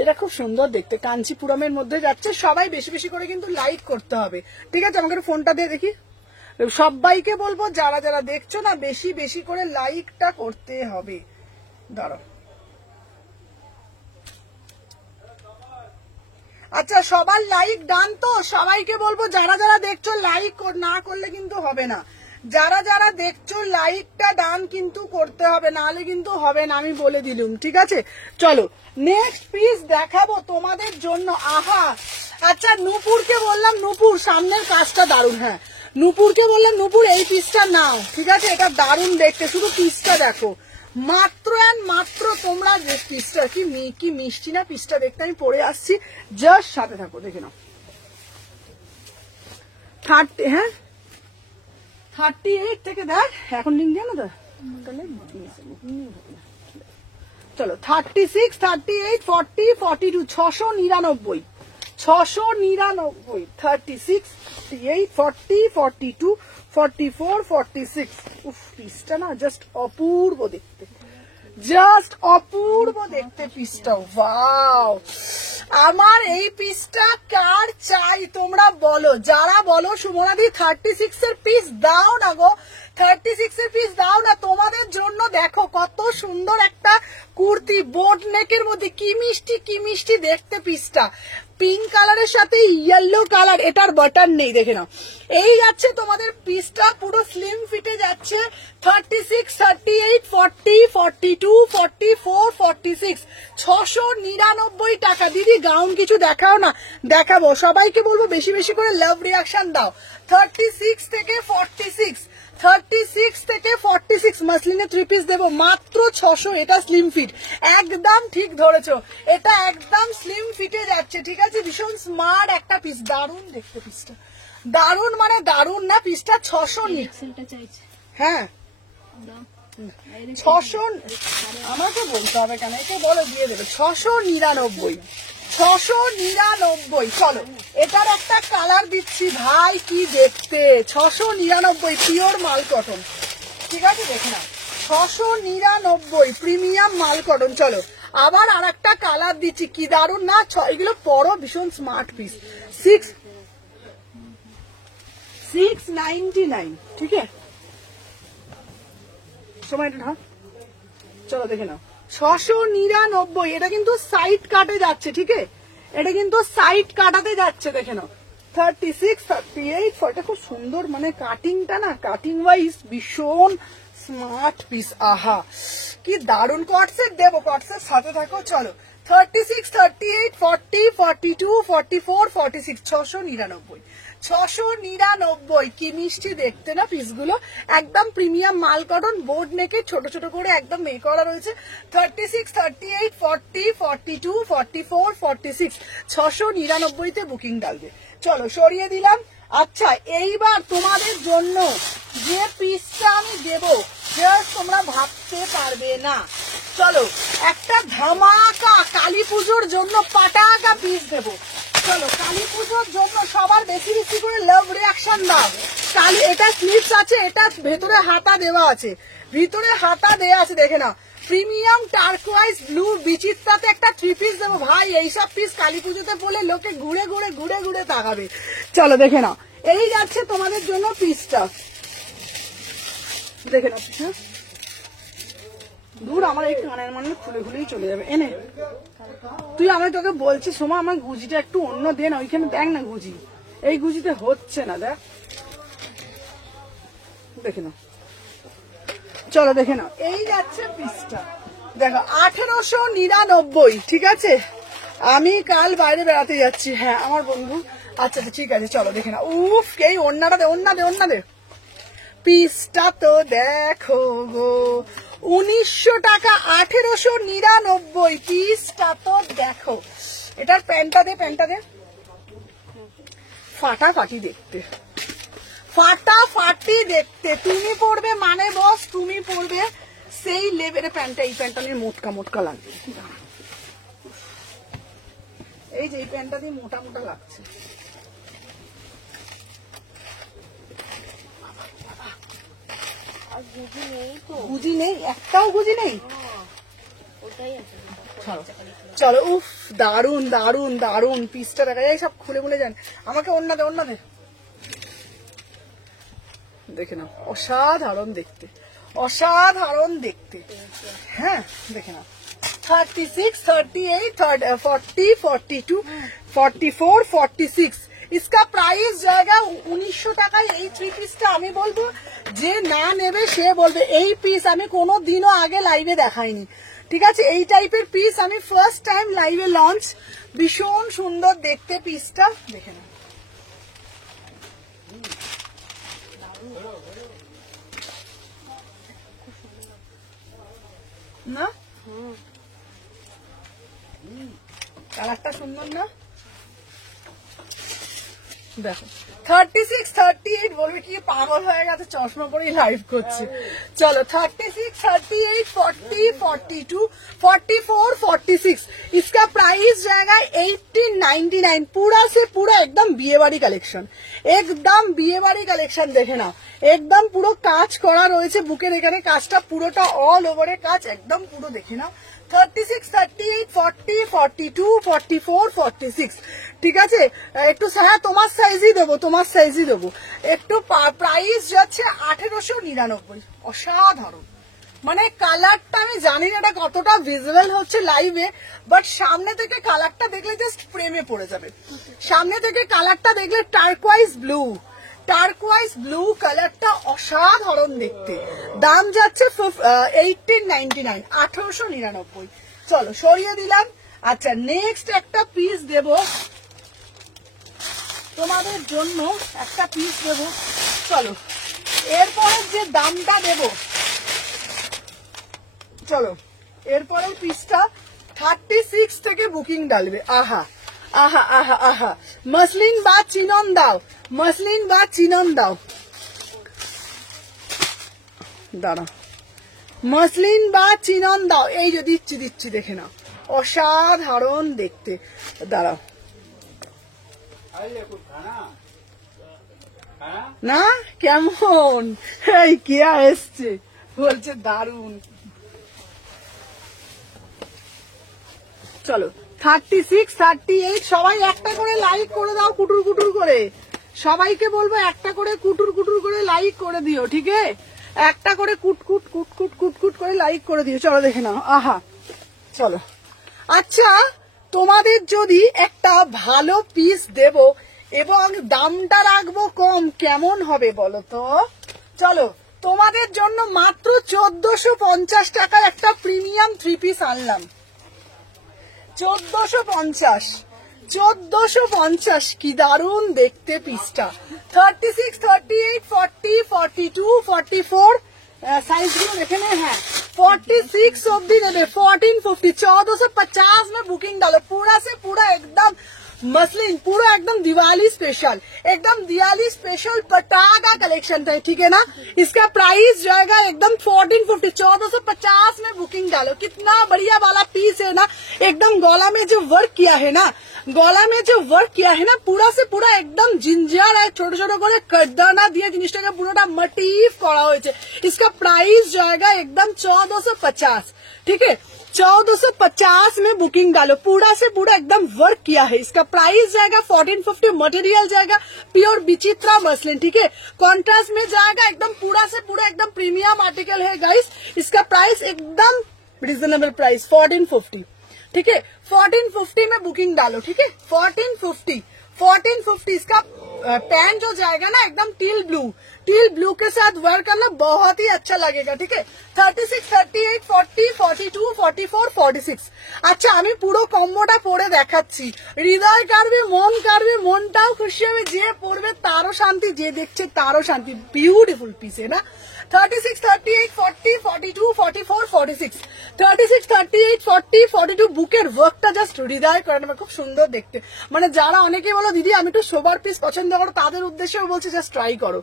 এটা খুব সুন্দর দেখতে, কাঞ্চিপুরমের মধ্যে যাচ্ছে। সবাই বেশি বেশি করে কিন্তু লাইক করতে হবে। ঠিক আছে, আমাকে ফোনটা দিয়ে দেখি। সবাইকে বলবো যারা যারা দেখছো না বেশি বেশি করে লাইকটা করতে হবে। দাঁড়াও, আচ্ছা সবার লাইক ডান তো? সবাইকে বলবো যারা যারা দেখছো লাইক না করলে কিন্তু হবে না। যারা যারা দেখছো লাইকটা ডান কিন্তু করতে হবে, নাহলে কিন্তু হবে না, আমি বলে দিলুম। ঠিক আছে, চলো নেক্সট পিস দেখাবো তোমাদের জন্য। আহা, আচ্ছা নূপুরকে বললাম, নূপুর সামনের কাজটা দারুণ। হ্যাঁ নূপুরকে বললাম, নূপুর এই পিসটা নাও। ঠিক আছে, এটা দারুণ দেখতে, শুধু পিসটা দেখো। মাত্র অ্যান্ড মাত্র তোমরা পিসটা কি মিষ্টি না পিসটা দেখতে। আমি পরে আসছি, জাস্ট সাথে থাকো, দেখে নাও। 30, হ্যাঁ 38 থেকে দেখ এখন লিঙ্ক দিয়ে না। চলো 36, 38, 40, 42, 699, 699, 36, 38, 40, 42, 44, 46। উফ পিসটা না জাস্ট অপূর্ব দেখতে, জাস্ট অপূর্ব দেখতে পিসটা। ওয়াও, আমার এই পিসটা কার চাই তোমরা বলো। যারা বলো সুমনাদি 36 এর পিস দাও না গো, 36 এর পিস দাও না, তোমাদের জন্য দেখো কত সুন্দর একটা কুর্তি বোট নেকের মধ্যে, কি মিষ্টি দেখতে পিসটা, পিঙ্ক কালারের সাথে ইয়েলো কালার, এটার বাটন নেই, দেখে নাও। এই যাচ্ছে তোমাদের পিসটা, পুরো স্লিম ফিটে যাচ্ছে। 36, 38, 40, 42, 44, 46, 699 টাকা। দিদি গাউন কিছু দেখাও না। দেখাবো, সবাইকে বলবো বেশি বেশি করে লাভ রিয়াকশন দাও। 36 থেকে 46, 36 থেকে 46 মাসলিনের 3 পিস দেবো মাত্র 600। এটা স্লিম ফিট, একদম ঠিক ধরেছো, এটা একদম স্লিম ফিটে যাচ্ছে, ঠিক আছে। ভীষণ স্মার্ট একটা পিস, দারুণ দেখতে পিসটা, দারুণ মানে দারুণ না পিসটা। 600 এক্সেলটা চাইছে হ্যাঁ দাও 600, আমাকে বলতে হবে কেন, একে বলে দিয়ে দেবে। 699, 699। চলো এটার একটা কালার দিচ্ছি ভাই, কি দেখতে, 699 পিওর মাল কটন, ঠিক আছে, দেখে নাও 699 প্রিমিয়াম মাল কটন। চলো আবার আর একটা কালার দিচ্ছি, কি দারুণ না, এগুলো পরো, ভীষণ স্মার্ট পিস। 699, ঠিক আছে, সময়টা না, চলো দেখে নাও 699। এটা কিন্তু সাইড কাটে যাচ্ছে, ঠিক আছে, এটা কিন্তু সাইড কাটাতে যাচ্ছে, দেখে নাও। 36, 38, এটা খুব সুন্দর, মানে কাটিংটা না, কাটিং ওয়াইজ ভীষণ স্মার্ট পিস। আহা কি দারুণ, কটসেট দেবো, কটসেট সাথে থাকো। চলো 36, 38, 40, 42, 44, 46, 699, 699। কি মিষ্টি দেখতে না পিসগুলো, একদম প্রিমিয়াম মাল কটন, বোর্ড নেকে ছোট ছোট করে একদম মে করা রয়েছে। 36, 38, 40, 42, 44, 46, 699 বুকিং ডালবে। চলো সরিয়ে দিলাম। আচ্ছা এইবার তোমাদের জন্য যে পিসটা আমি দেবো জাস্ট তোমরা ভাবতে পারবে না। চলো একটা ধামাকা কালী পুজোর জন্য পাটাকা পিস দেবো। চলো কালী পুজোর জন্য সবার বেশি বেশি করে লাভ রিয়াকশন দাও। কালী, এটা স্লিপস আছে, এটা ভেতরে হাতা দেওয়া আছে, ভিতরে হাতা দেওয়া আছে, দেখে নাও। প্রিমিয়াম টার্কোয়াইজ ব্লু বিচিত্রাতে একটা 3 পিস দেবো ভাই। এইসব পিস কালী পুজোতে বলে লোকে ঘুরে ঘুরে ঘুরে ঘুরে তাকাবে। চলো দেখে নাও, এই যাচ্ছে তোমাদের জন্য পিসটা, দেখে নাও। দূর আমার এই কানের মানে খুলে খুলেই চলে যাবে। এনে তুই, আমি তোকে বলছি সোমা, আমার গুজিটা একটু অন্য দে না, ওইখানে দেখ না গুজি, এই গুজিতে হচ্ছে না, দেখ, দেখে নাও। চলো দেখে নাও, এই যাচ্ছে পিসটা, দেখো 1899, ঠিক আছে। আমি কাল বাইরে বেড়াতে যাচ্ছি, হ্যাঁ আমার বন্ধু। আচ্ছা আচ্ছা ঠিক আছে, চলো দেখে নাও। উফ, এই ওন্নাটা দে, ওন্না দে, ওন্না দে। পিসটা তো দেখো গো, 1900 টাকা, 1899 পিসটা তো দেখো। এটার প্যান্টটা দে, প্যান্টটা দে, ফাটাফাটি দেখতে, ফাটাফাটি দেখতে। তুমি পরবে মানে বস, তুমি পরবে সেই লেভেলের প্যান্টটা। এই প্যান্টটা নিয়ে মোটকা মোটকা লাগবে, এই যে এই প্যান্টটা দিয়ে মোটা মোটা লাগছে। আর গুজি নেই তো, গুজি নেই, একটাও গুজি নেই। ওটাই আছে। চলো উফ, দারুন দারুন দারুন পিসটা দেখা যায়, সব খুলে খুলে যান। আমাকে অন্য দে, অন্য দে, দেখে নাও, অসাধারণ দেখতে, অসাধারণ দেখতে, হ্যাঁ দেখে নাও। 36, 38, 40, 42, 44, 46, इसका प्राइस जाएगा 1900 টাকায়। এই 3 পিসটা আমি বলবো যে না নেবে সে বলবে এই পিস আমি কোনো দিনও আগে লাইভে দেখাইনি, ঠিক আছে। এই টাইপের পিস আমি ফার্স্ট টাইম লাইভে লঞ্চ, ভীষণ সুন্দর দেখতে পিসটা, দেখে নাও। না কালারটা সুন্দর না, দেখো। 36, 38 বলবে কি পাগল হয়ে গেছে, চশমা পরেই লাইভ করছে। চলো 36, 38, 40, 42, 44, 46, इसका प्राइस जाएगा 1899। पूरा से पूरा एकदम বিয়েবাড়ি কালেকশন, একদম বিয়েবাড়ি কালেকশন, দেখে নাও। একদম পুরো কাজ করা রয়েছে বুকের এখানে, কাজটা পুরোটা অল ওভারে কাজ, একদম পুরো দেখে নাও। 36, 38, 40, 42, 44, 46, ঠিক আছে। একটু হ্যাঁ তোমার সাইজই দেবো, তোমার সাইজই দেবো। একটু প্রাইস যাচ্ছে 1899। অসাধারণ, মানে কালারটা আমি জানি না এটা কতটা ভিজুয়াল হচ্ছে লাইভে, বাট সামনে থেকে কালারটা দেখলে জাস্ট প্রেমে পড়ে যাবে। সামনে থেকে কালারটা দেখলে টার্কোয়াইজ ব্লু, টার্কোয়াইজ ব্লু কালারটা অসাধারণ দেখতে। দাম যাচ্ছে 1899, 1899। চলো সরিয়ে দিলাম। আচ্ছা নেক্সট একটা পিস দেব তোমাদের জন্য, একটা পিস দেব। চলো এরপরে যে দামটা দেব, চলো এরপরের পিসটা 36 থেকে বুকিং ডালবে। আহা আহা আহা আহা, মসলিন বা চিনন দাও, মসলিন বা চিনন দাও, দাঁড়া, মসলিন বা চিনন দাও। এই যে দিচ্ছি দিচ্ছি, দেখে নাও, অসাধারণ দেখতে। দাঁড়াও না, কেমন এই কেয়া এসছে বলছে দারুন। চলো 36, 38, সবাই একটা করে লাইক করে দাও, কুটুর কুটুর করে। সবাইকে বলবো একটা করে কুটুর কুটুর করে লাইক করে দিও, ঠিক আছে? একটা করে কুটকুট কুটকুট কুটকুট করে লাইক করে দিও। চলো দেখে নাও, আহা চলো। আচ্ছা তোমাদের যদি একটা ভালো পিস দেব এবং দামটা রাখবো কম, কেমন হবে বলো তো? চলো তোমাদের জন্য মাত্র 1450 টাকার একটা প্রিমিয়াম 3 পিস আনলাম। 1450, 1450, কি দারুন দেখতে পিসটা। 36, 38, 40, 42, 44 সাইজগুলো দেখে নে। হ্যাঁ 46 অব্দি देवे। 1450, 1450 में बुकिंग डालो। पूरा से पूरा एकदम मसलिन, पूरा एकदम दिवाली स्पेशल, एकदम दिवाली स्पेशल पटाखा कलेक्शन है, ठीक है ना। इसका प्राइस जाएगा एकदम 1450, 1450 में बुकिंग डालो। कितना बढ़िया वाला पीस है ना, एकदम गला में जो वर्क किया है ना, गला में जो वर्क किया है ना, पूरा से पूरा एकदम जिंजार है, ছোট ছোট করে কর্দানা দিয়ে জিনিসটাকে পুরোটা মোটিভ করা হয়েছে। इसका प्राइस जाएगा एकदम 1450, ठीक है। 1450 में बुकिंग डालो। पूरा से पूरा एकदम वर्क किया है। इसका प्राइस जाएगा 1450। मटेरियल जाएगा प्योर विचित्रा मसलिन, ठीक है। कॉन्ट्रास्ट में जाएगा एकदम, पूरा से पूरा एकदम प्रीमियम आर्टिकल है गाइस। इसका प्राइस एकदम रिजनेबल प्राइस 1450, ठीक है। 1450 में बुकिंग डालो, ठीक है। 1450, 1450। इसका पैंट जो जाएगा ना एकदम टील ब्लू के साथ वेयर करना बहुत ही अच्छा लगेगा, ठीक है। 36, 38, 40, 42, 44, 46। আচ্ছা আমি পুরো কম্বোটা পরে দেখাচ্ছি। হৃদয় কাড়বে, মন কাড়বে, মনটাও খুশি হবে। যে পরবে তারও শান্তি, যে দেখছে তারও শান্তি। বিউটিফুল পিস है ना। 36, 38, 40, 42, 44, 46, 36, 38, 40, 42 বুকের ওয়ার্কটা জাস্ট হৃদয় করে নেবে, খুব সুন্দর দেখতে। মানে যারা অনেকে বলো দিদি আমি একটু সোবার পিস পছন্দ করো, তাদের উদ্দেশ্যে বলছি জাস্ট ট্রাই করো,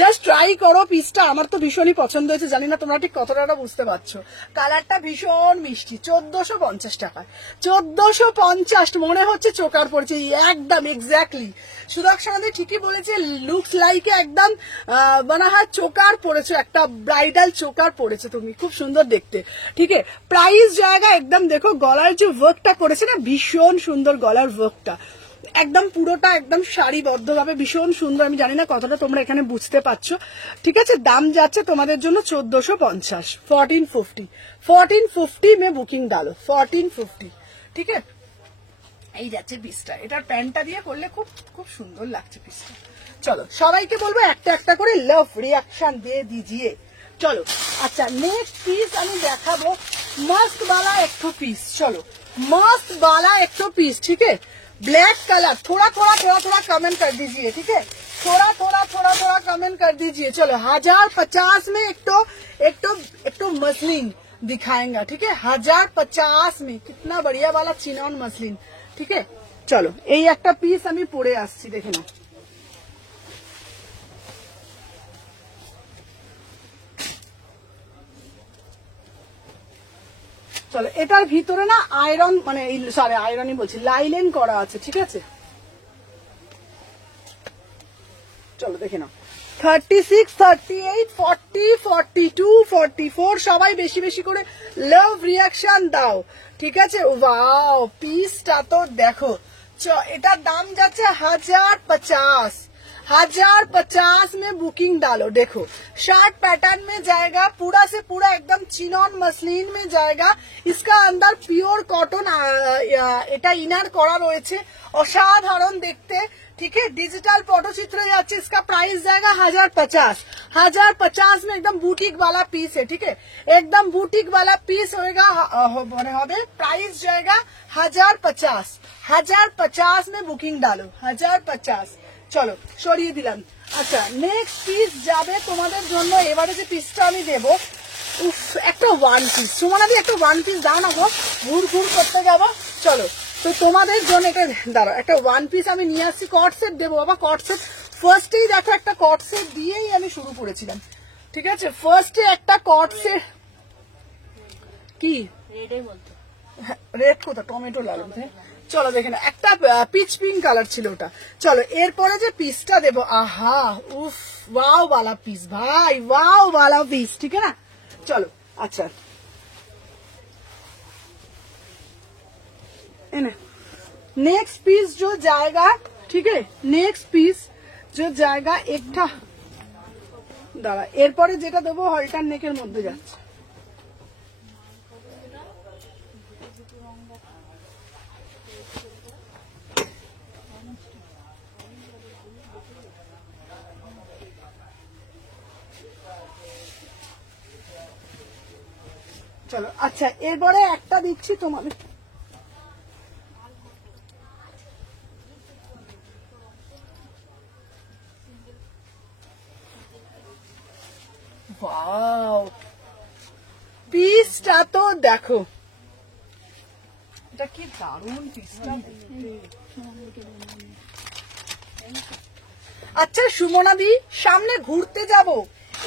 জাস্ট ট্রাই করো পিসটা। আমার তো ভীষণই পছন্দ হয়েছে, জানি না তোমরা ঠিক কতটা বুঝতে পারছো। কালারটা ভীষণ মিষ্টি। 1450 টাকায়, 1450 মনে হচ্ছে চোকার পড়ছে একদম এক্স্যাক্টলি। সুদর্শনাদি ঠিকই বলেছে, লুকস লাইকে একদম মনে হয় চোকার পড়েছে, একটা ব্রাইডাল চোকার পড়েছে তুমি, খুব সুন্দর দেখতে, ঠিক আছে। প্রাইস জায়গা একদম দেখো, গলার যে ওয়ার্কটা করেছে না, ভীষণ সুন্দর গলার ওয়ার্কটা, একদম পুরোটা একদম সারিবদ্ধ ভাবে ভীষণ সুন্দর। আমি জানি না কতটা তোমরা এখানে বুঝতে পারছো, ঠিক আছে। দাম যাচ্ছে তোমাদের জন্য 1450, 1450, 1450 में बुकिंग डालो, 1450, ঠিক আছে। এই যাচ্ছে পিসটা, এটার প্যান্টটা দিয়ে করলে খুব খুব সুন্দর লাগছে পিসটা। চলো সবাইকে বলবো একটা একটা করে লাভ রিয়াকশন দিয়ে দিজিয়ে। চলো আচ্ছা নেক্সট পিস আমি দেখাবো, मस्त वाला एक तो पीस। चलो मस्त वाला एक तो पीस, ठीक है। ब्लैक कलर, थोड़ा थोड़ा थोड़ा थोड़ा कमेंट कर दीजिए, ठीक है। थोड़ा थोड़ा थोड़ा थोड़ा कमेंट कर दीजिए। चलो 1050 में एक तो मसलिन दिखाएंगा, ठीक है। 1050 में कितना बढ़िया वाला चिनॉन मसलिन, ठीक है। चलो এই একটা পিস আমি পরে আসছি, দেখে নাও। চলো এটার ভিতরে না আয়রন, মানে সরি আয়রনই বলছি, লাইলেন করা আছে, ঠিক আছে। চলো দেখে নাও, 36, 38, 40, 42, 44 সবাই বেশি বেশি করে লাভ রিয়াকশন দাও, ঠিক আছে। ওয়াও পিসটা তো দেখো, এটার দাম যাচ্ছে 1050, 1050 में बुकिंग डालो। देखो शर्ट पैटर्न में जाएगा, पूरा से पूरा एकदम चिनॉन मसलिन में जाएगा। इसका अंदर प्योर कॉटन এটা ইনার করা রয়েছে, অসাধারণ দেখতে, ठीक है। डिजिटल पटचित्र যাচ্ছে, इसका प्राइस जाएगा 1050, 1050 में एकदम बुटीक वाला पीस है, ठीक है, एकदम बुटीक वाला पीस होएगा, হবে प्राइस जाएगा 1050, 1050 में बुकिंग डालो, 1050। চলো সরিয়ে দিলাম। আচ্ছা নেক্সট পিস যাবে তোমাদের জন্য, এবারে যে পিসটা আমি দেবো, উফ একটা ওয়ান পিস, সুমনাদি একটা ওয়ান পিস দাও না গো, ঘুর ঘুর করতে যাবো। চলো তো তোমাদের জন্য এটা দাঁড়াও, একটা ওয়ান পিস আমি নিয়ে আসছি, কট সেট দেবো বাবা, কট সেট ফার্স্টেই দেখো একটা কট সেট দিয়েই আমি শুরু করেছিলাম, ঠিক আছে। ফার্স্টে একটা কট সেট, কি রেডে বলতো, রেড কোথা, টমেটো লাল বোধহয়। চলো দেখে না, একটা পিচ পিঙ্ক কালার ছিল ওটা। চলো এরপরে যে পিসটা দেবো, আহা উফ ওয়াও वाला পিস ভাই, ওয়াও वाला পিস, ঠিক है ना। চলো अच्छा नेक्स्ट पीस जो जाएगा, ठीक है, नेक्स्ट पीस जो जाएगा একটা দাঁড়া, এরপরে যেটা দেবো হলটার নেকের মধ্যে যাচ্ছে, চলো আচ্ছা এরপরে একটা দিচ্ছি তোমাদের, ওয়াও পিসটা তো দেখো, এটা কি দারুণ পিসটা। আচ্ছা সুমনাদি সামনে ঘুরতে যাব,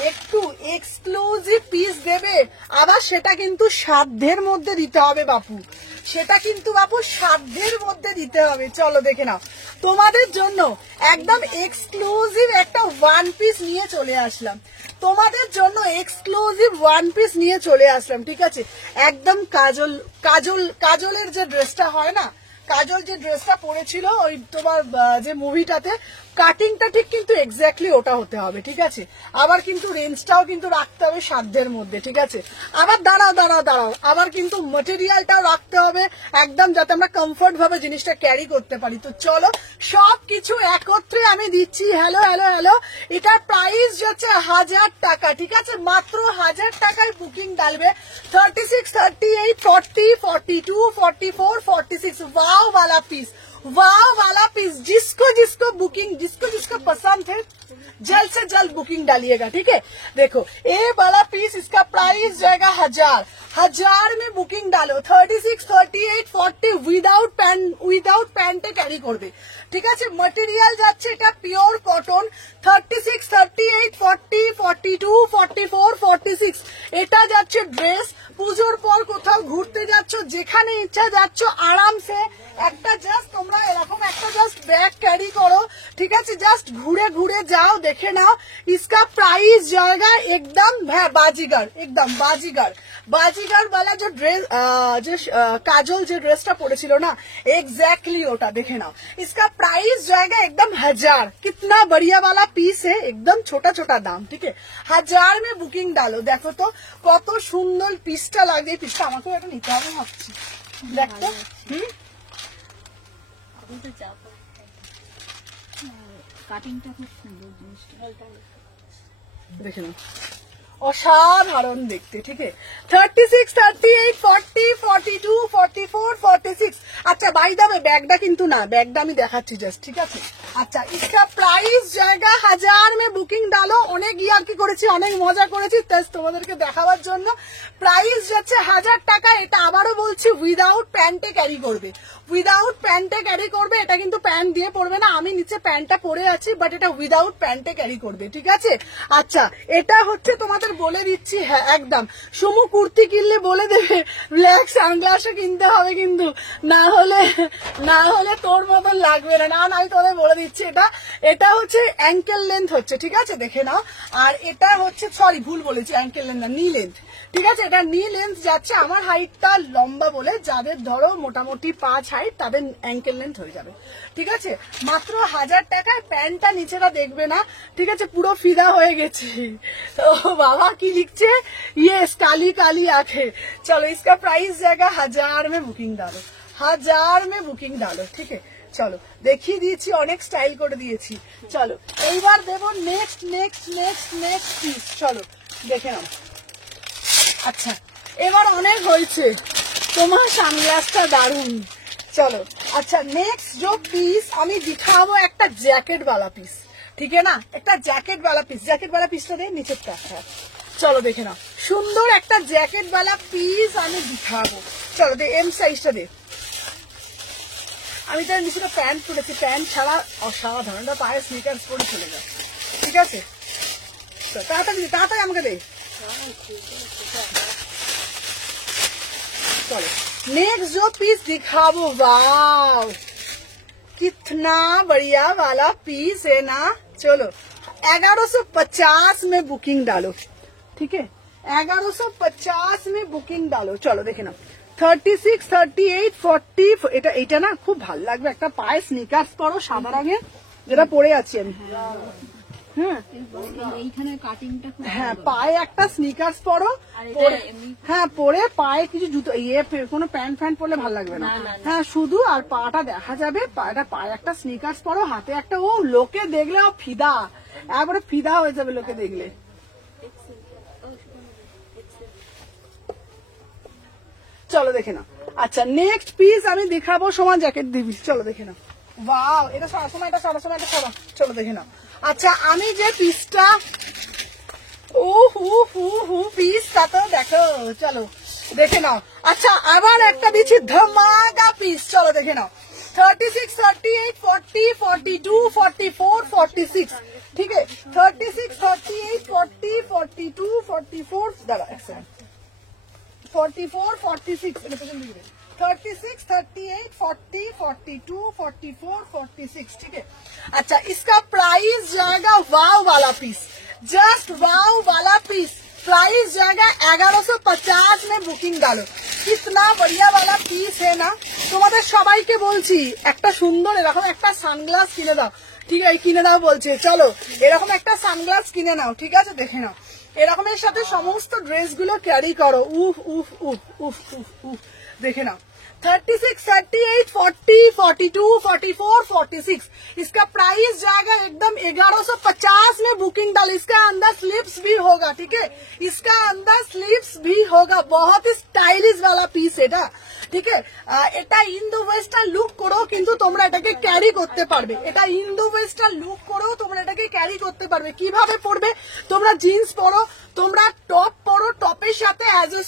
একটু এক্সক্লুসিভ পিস দেবে, আবার সেটা কিন্তু সাধ্যের মধ্যে দিতে হবে বাপু, সেটা কিন্তু বাপু সাধ্যের মধ্যে দিতে হবে। চলো দেখে নাও, তোমাদের জন্য একদম এক্সক্লুসিভ একটা ওয়ান পিস নিয়ে চলে আসলাম, তোমাদের জন্য এক্সক্লুসিভ ওয়ান পিস নিয়ে চলে আসলাম, ঠিক আছে। একদম কাজল কাজল কাজলের যে ড্রেসটা হয় না, কাজল যে ড্রেসটা পরেছিল ওই তোমার যে মুভিটাতে, কাটিংটা ঠিক কিন্তু এক্স্যাক্টলি ওটা হতে হবে, ঠিক আছে। আবার কিন্তু রেঞ্জটাও কিন্তু রাখতে হবে সাধ্যের মধ্যে, ঠিক আছে। আবার দাঁড়াও দাঁড়াও দাঁড়াও, আবার কিন্তু ম্যাটেরিয়ালটাও রাখতে হবে একদম, যাতে আমরা কমফোর্ট ভাবে জিনিসটা ক্যারি করতে পারি। তো চলো সবকিছু একত্রে আমি দিচ্ছি। হ্যালো হ্যালো হ্যালো, এটার প্রাইস হচ্ছে 1000 টাকা, ঠিক আছে, মাত্র 1000 টাকায় বুকিং ডালবে। 36, 38, 40, 42, 44, 46 वाव वाला पीस, वाव वाला पीस, जिसको जिसको बुकिंग, जिसको जिसको पसंद है जल्द से जल्द बुकिंग डालिएगा, ठीक है। देखो ये वाला पीस, इसका प्राइस जाएगा 1000, 1000 में बुकिंग डालो। 36, 38, 40 উইদাউট প্যান্টে ক্যারি করবে, ঠিক আছে। ম্যাটেরিয়াল যাচ্ছে এটা পিওর কটন। 36, 38, 40, 42, 44, 46 এটা যাচ্ছে ড্রেস। পুজোর পর কোথাও ঘুরতে যাচ্ছ, যেখানে ইচ্ছা যাচ্ছ আরামসে একটা জাস্ট তোমরা এরকম একটা জাস্ট ব্যাগ ক্যারি করো, ঠিক আছে, জাস্ট ঘুরে ঘুরে যাও, দেখে নাও। इसका प्राइस जाएगा एकदम बाजीगर, एकदम बाजीगर, बाजीगर वाला जो ड्रेस, जो काजल जो ड्रेसটা পরেছিল না, एग्जैक्टली ওটা দেখে নাও। इसका प्राइस जाएगा एकदम 1000, कितना बढ़िया वाला पीस है, एकदम छोटा छोटा दाम, ठीक है। 1000 में बुकिंग डालो। দেখো তো কত সুন্দর পিসটা লাগে, এই পিসটা আমাকেও এটা নিতে হবে ভাবছি, দেখো। আমি তো যাবো, কাটিংটা খুব সুন্দর, জিনিসটা দেখে নাও, অসাধারণ দেখতে, ঠিক আছে। 36, 38, 40, 42, 44, 46। আচ্ছা বাই দা ওয়ে ব্যাগটা কিন্তু না, ব্যাগটা আমি দেখাচ্ছি জাস্ট, ঠিক আছে। আচ্ছা इसका प्राइस जाएगा 1000 में बुकिंग डालो। অনেক ইয়ার্কি করেছি, অনেক মজা করেছি, তাই তোমাদেরকে দেখাবার জন্য। প্রাইস যাচ্ছে 1000 টাকা। এটা আবারও বলছি উইদাউট প্যান্টে ক্যারি করবে, উইদাউট প্যান্টে ক্যারি করবে, এটা কিন্তু প্যান্ট প্যান্ট দিয়ে পরবে না, আমি নিচে প্যান্টটা পরে আছি, বাট এটা উইদাউট প্যান্টে ক্যারি করবে, ঠিক আছে। আচ্ছা এটা হচ্ছে তোমাদের বলে দিচ্ছি, হ্যাঁ একদম সুমু কুর্তি কিনলে বলে দেবে ব্ল্যাক সানগ্লাসও কিনতে হবে কিন্তু, না হলে তোর মতন লাগবে না। না আমি তোদের বলে দিচ্ছি, এটা হচ্ছে অ্যাঙ্কেল লেন্থ হচ্ছে, ঠিক আছে দেখে নাও। আর এটা হচ্ছে, সরি ভুল বলেছি, অ্যাঙ্কেল লেন্থ না, নি লেন্থ, ঠিক আছে। এটা নি লেন্থ যাচ্ছে, আমার হাইটটা লম্বা বলে যাদের ধরো মোটামুটি 5 হাইট তাদের অ্যাঙ্কেল লেন্থ হয়ে যাবে, ঠিক আছে। মাত্র 1000 টাকায় প্যান্টটা নিচেটা দেখবে না, ঠিক আছে, পুরো ফিদা হয়ে গেছে। ও বাবা কি লিখছে, ইয়েস काली काली आंखें। चलो इसका प्राइस जाएगा 1000 में बुकिंग डालो, 1000 में बुकिंग डालो, ठीक है। চলো দেখিয়ে দিয়েছি, অনেক স্টাইল করে দিয়েছি। চলো এইবার দেবো next next next next piece, চলো দেখে নাও। আচ্ছা এবার অনেক হয়েছে, তোমার সানগ্লাসটা দারুন। চলো अच्छा नेक्स्ट जो पीस আমি दिखाবো একটা জ্যাকেট वाला পিস, ঠিক है ना, একটা জ্যাকেট वाला পিস, জ্যাকেট वाला পিসটা দে নিচেরটা, হ্যাঁ চলো দেখে নাও, সুন্দর একটা জ্যাকেট वाला পিস আমি দিখাবো। চলো দে এম সাইজটা দে। আমি তার নিচে প্যান্ট পরেছি, প্যান্ট ছাড়া অসাধারণ, পায়ে স্নিকার্স পরে চলে যায়, ঠিক আছে। তাড়াতাড়ি তাড়াতাড়ি আমাকে দে। चलो नेक्स्ट जो पीस दिखाबो, वाव कितना बढ़िया वाला पीस है ना। चलो 1150 में बुकिंग डालो, ठीक है, 1150 में बुकिंग डालो। चलो देखे ना 36, 38, 40, এটা না খুব ভালো লাগবে, একটা পায়ে স্নিকার্স পরো সাদা রঙের, যেটা পরে আছি আমি, হ্যাঁ এইখানে কাটিংটা খুব হ্যাঁ পায়ে একটা স্নিকার্স পরো, হ্যাঁ পরে পায়ে কিছু জুতো কোনো প্যান্ট ফ্যান্ট পরলে ভালো লাগবে না, হ্যাঁ শুধু আর পাটা দেখা যাবে, পায়ে একটা স্নিকার্স পরো, হাতে একটা, ও লোকে দেখলে ও ফিদা, একবারে ফিদা হয়ে যাবে লোকে দেখলে। চলো দেখে নাও। আচ্ছা নেক্সট পিস আমি দেখাবো, সমান জ্যাকেট দিবি, চলো দেখে নাও। ওয়াও এটা সারা সময়, এটা সারা সময়, এটা সারা, চলো দেখে নাও। আচ্ছা আমি যে পিসটা, ও হু পিসটা তো দেখো, চলো দেখে নাও। আচ্ছা আবার একটা দিচ্ছি ধামাকা পিস, চলো দেখে নাও। 36, 38, 40, 42, 44, 46, ঠিক है 36, 38, 40, 42, 44, দাঁড়া 44, 46, 36, 38, 40, 42, 44, 46, ठीक है। अच्छा इसका प्राइस जाएगा वाव वाला पीस, जस्ट वाव वाला पीस, प्राइस जाएगा 1150 में बुकिंग डालो। कितना बढ़िया वाला পিস है ना। তোমাদের সবাইকে বলছি একটা সুন্দর এরকম একটা সানগ্লাস কিনে দাও, ঠিক আছে, কিনে দাও বলছে। চলো এরকম একটা সানগ্লাস কিনে নাও, ঠিক আছে দেখে নাও, এরকমের সাথে সমস্ত ড্রেস গুলো ক্যারি করো। উফ উফ উফ উফ উফ উফ দেখে নাও। 36, 38, 40, 42, 44, 46, इसका प्राइस जाएगा एकदम 1150 में बुकिंग डाल। इसका अंदर स्लीव्स भी होगा, ठीक है, इसका अंदर स्लीव्स भी होगा, बहुत ही स्टाइलिश वाला पीस এটা, ঠিক আছে। এটা ইন্দো ওয়েস্টার্ন লুক করো কিন্তু তোমরা এটাকে ক্যারি করতে পারবে, এটা ইন্দো ওয়েস্টার্ন লুক করো তোমরা এটাকে ক্যারি করতে পারবে। কিভাবে পরবে, তোমরা জিন্স পরো, তোমরা টপ পরো, টপের সাথে অ্যাজ এ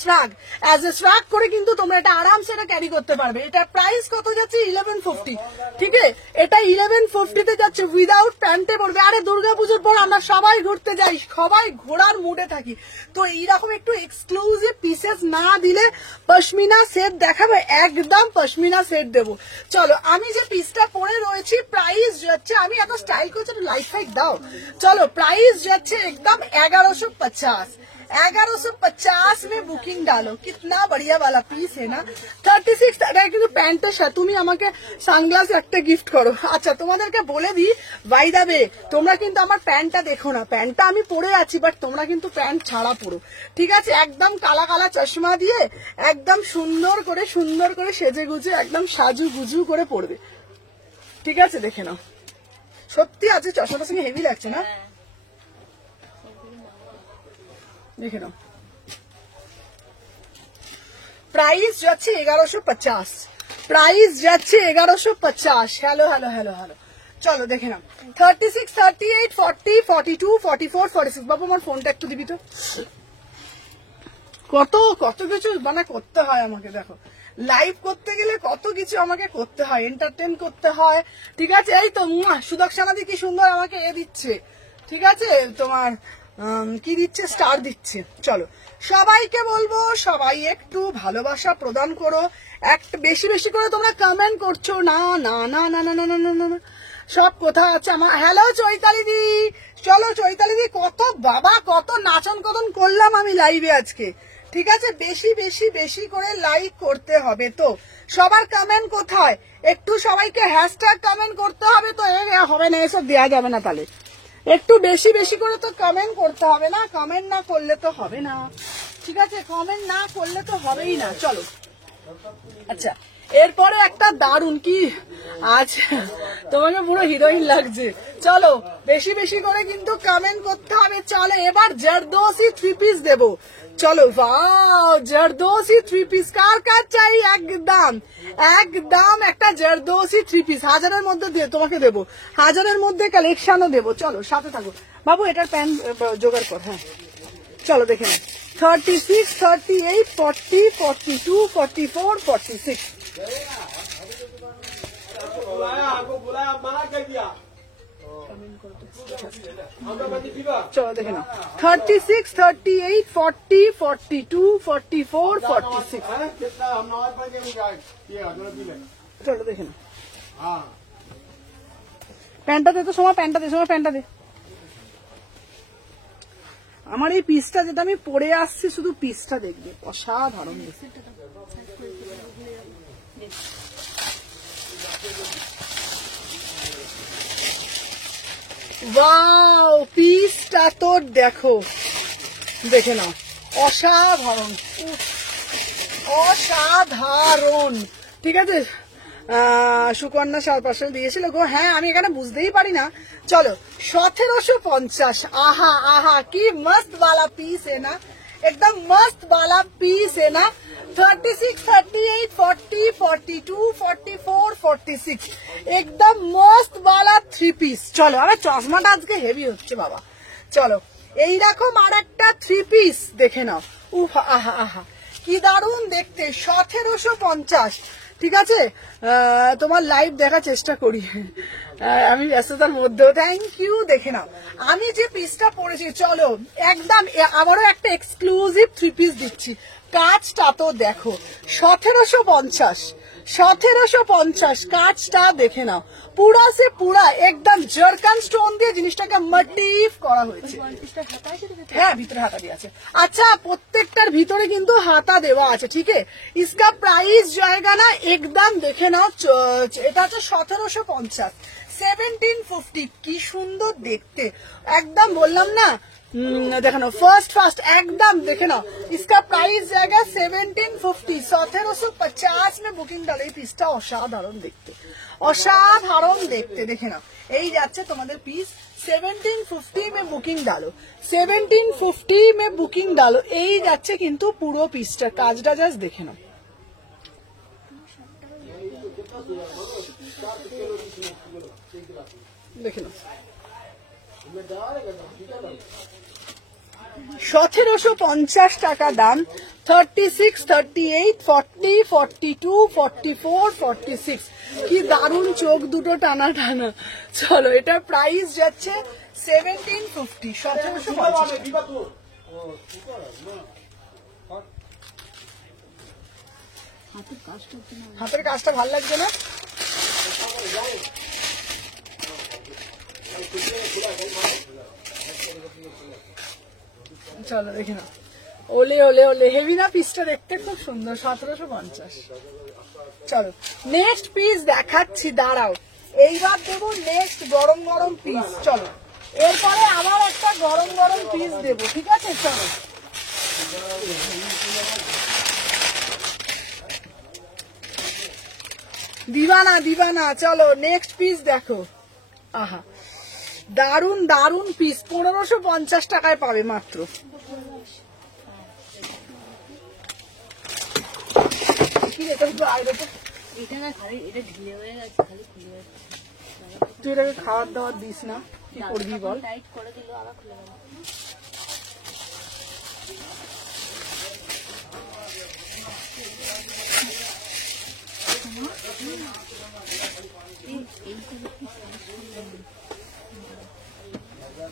স্ট্রাগ করে কিন্তু তোমরা এটা আরামসে এটা ক্যারি করতে পারবে। এটা প্রাইস কত যাচ্ছে 1150, ঠিক আছে, এটা 1150 তে যাচ্ছে, উইদাউট প্যান্টে পড়বে। আরে দুর্গাপুজোর পর আমরা সবাই ঘুরতে যাই, সবাই ঘোরার মুডে থাকি, তো এইরকম একটু এক্সক্লুসিভ পিসেস না দিলে পশমিনা সেট দেখাবো, একদম পশমিনা সেট দেবো। চলো আমি যে পিসটা পরে রয়েছি, প্রাইস যাচ্ছে, আমি এত স্টাইল করছি, লাইট ফাইট দাও। চলো প্রাইস যাচ্ছে একদম 1150, 1150 में बुकिंग डालो। कितना बढ़िया वाला पीस है ना। 36 কিন্তু প্যান্টের সাথে তুমি আমাকে সানগ্লাস একটা গিফট করো। আচ্ছা তোমাদেরকে বলে দিই বাই দা ওয়ে, তোমরা কিন্তু আমার প্যান্টটা দেখো না, প্যান্টটা আমি পরে আছি, বাট তোমরা কিন্তু প্যান্ট ছাড়া পরো, ঠিক আছে, একদম কালা কালা চশমা দিয়ে একদম সুন্দর করে সেজে গুজে একদম সাজু গুজু করে পরবে, ঠিক আছে দেখে নাও। সত্যি আছে চশমাটার সঙ্গে হেভি লাগছে না, দেখে নাও। প্রাইস যাচ্ছে 1150, প্রাইস যাচ্ছে 1150। হ্যালো হ্যালো হ্যালো হ্যালো, চলো দেখে নাও। 36, 38, 40, 42, 44, 46, বাবু আমার ফোনটা একটু দিবি তো, কত কত কিছু করতে হয় আমাকে, দেখো লাইভ করতে গেলে কত কিছু আমাকে করতে হয়, এন্টারটেন করতে হয়, ঠিক আছে। এই তো সুদর্শনাদি কি সুন্দর আমাকে দিচ্ছে, ঠিক আছে, তোমার কি দিচ্ছে, স্টার দিচ্ছে। চলো সবাইকে বলবো সবাই একটু ভালোবাসা প্রদান করো, একটা বেশি বেশি করে তোমরা কমেন্ট করছো না না না না না না না না না সব কোথায় আছে আমার। হ্যালো চৈতালি দি, চলো চৈতালি দি, কত বাবা কত নাচন কদন করলাম আমি লাইভে আজকে, ঠিক আছে। বেশি বেশি বেশি করে লাইক করতে হবে। তো সবার কমেন্ট কোথায়, একটু সবাইকে হ্যাশট্যাগ কমেন্ট করতে হবে। তো হবে না, এসব দেওয়া যাবে না, তাহলে একটু বেশি বেশি করে তো কমেন্ট করতে হবে না, কমেন্ট না করলে তো হবে না, ঠিক আছে, কমেন্ট না করলে তো হবেই না। চলো আচ্ছা, এরপরে একটা দারুণ কি আজ তোমাকে পুরো হিরোইন লাগছে। চলো বেশি বেশি করে কিন্তু কমেন্ট করতে হবে। চলো এবার জারদোসি 3 পিস দেবো। চলো ওয়াও, জারদোসি 3 পিস কার কার চাই, একদম একদম একটা জারদোসি 3 পিস 1000-এর মধ্যে দিয়ে তোমাকে দেবো, 1000-এর মধ্যে কালেকশনও দেবো। চলো সাথে থাকো বাবু, এটার প্যান জোগাড় কর। হ্যাঁ চলো দেখে নাও, 36, 38, 40, 42, 44, 46। চলো দেখে নাও, 36, 38, 40, 42, 44, 46। চলো দেখে নাও, প্যান্টটা দে তো সময়, প্যান্টটা দে সময়, প্যান্টটা দে। আমার এই পিসটা যেটা আমি পরে আসছি, শুধু পিসটা দেখবে অসাধারণ। ওয়াও, পিসটা তো দেখো, দেখে নাও, অসাধারণ অসাধারণ, ঠিক আছে। সুকন্যা 500 দিয়েছিল গো, হ্যাঁ আমি এখানে বুঝতেই পারি না। চলো 1750, आहा आहा की मस्त वाला पीस है ना, एकदम मस्त वाला पीस है ना। 36, 38, 40, 42, 44, 46 एकदम मस्त वाला 3 পিস। চলো আরে চশমাটা আজকে হেভি হচ্ছে বাবা। চলো এইরকম আর একটা 3 পিস দেখে নাও, উফ আহা আহা কি দারুণ দেখতে, 1750, ঠিক আছে। তোমার লাইভ দেখার চেষ্টা করি আমি ব্যস্ততার মধ্যেও, থ্যাংক ইউ। দেখে নাও আমি যে পিসটা পরেছি, চলো একদম আবারও একটা এক্সক্লুসিভ 3 পিস দিচ্ছি, কাজটা তো দেখো, 1750 কাজটা দেখে নাও, পুরা সে পুরা একদম জারকান স্টোন দিয়ে জিনিসটাকে মোটিভ করা হয়েছে। হ্যাঁ ভিতরে হাতা দিয়ে আছে। আচ্ছা প্রত্যেকটার ভিতরে কিন্তু হাতা দেওয়া আছে, ঠিক আছে। इसका প্রাইস জায়গা না একদম দেখে নাও, এটা হচ্ছে 1750, 1750, কি সুন্দর দেখতে, একদম বললাম না, দেখে নাও ফার্স্ট একদম দেখে নাও। इसका प्राइस जाएगा 1750, 1750 में बुकिंग डालो। এই পিসটা অসাধারণ দেখতে, অসাধারণ দেখতে, দেখে নাও এই যাচ্ছে তোমাদের পিস। 1750 में बुकिंग डालो, 1750 में बुकिंग डालो, এই যাচ্ছে কিন্তু পুরো পিসটা, কাজটা জাস্ট দেখে নাও। দেখে নাও 1750 টাকা দাম, 36, 38, 40, 42, 44, 46 কি দারুণ চোখ দুটো টানা টানা। চলো এটা প্রাইস যাচ্ছে 1750, 1750। হাতের কাজটা ভালো লাগছে না, চলো দেখে নাও, ওলে ওলে ওলে হেভি না পিসটা দেখতে, খুব সুন্দর, 1750। চলো নেক্সট পিস দেখাচ্ছি, দাঁড়াও এইবার দেবো নেক্সট গরম গরম পিস। চলো এরপরে আবার একটা গরম গরম পিস দেবো, ঠিক আছে। চলো দিবানা, চলো নেক্সট পিস দেখো, আহা দারুন দারুন পিস, 1550 টাকায় পাবে মাত্র। তুই এটাকে খাবার দাবার দিস না, কি করবি বল।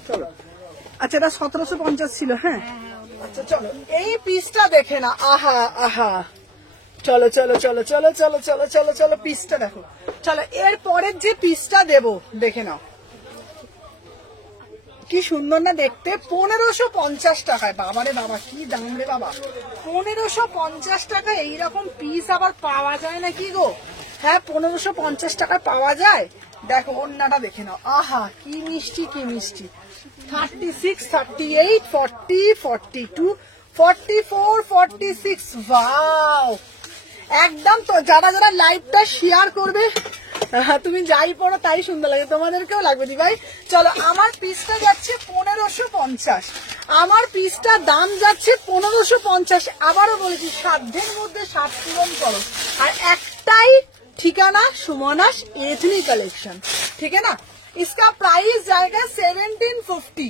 চলো আচ্ছা এটা 1750 ছিল। হ্যাঁ আচ্ছা চলো এই পিসটা দেখে না, আহা আহা, চলো চলো চলো চলো চলো চলো চলো চলো পিসটা দেখো। চলো এর পরের যে পিসটা দেব দেখে নাও, কি সুন্দর না দেখতে। 1550 টাকায়, বাবারে বাবা কি দাম রে বাবা, 1550 টাকা এইরকম পিস আবার পাওয়া যায় না কি গো? হ্যাঁ 1550 টাকা পাওয়া যায়। দেখো ওন্নাটা দেখে নাও, আহা কি মিষ্টি কি মিষ্টি। 36, 38, 40, 42, 44, 46, ওয়াও একদম। তো যারা যারা লাইভটা শেয়ার করবে, তুমি যাই পড়ো তাই সুন্দর লাগে, তোমাদেরকেও লাগবে দি ভাই। চলো আমার পিসটা যাচ্ছে 1550, আমার পিসটা দাম যাচ্ছে 1550। আবারও বলেছি সাধ্যের মধ্যে সাত পূরণ করো। আর একটাই ঠিকানা, সুমনাস এথনিক কালেকশন, ঠিক है ना। इसका प्राइस जाएगा 1750,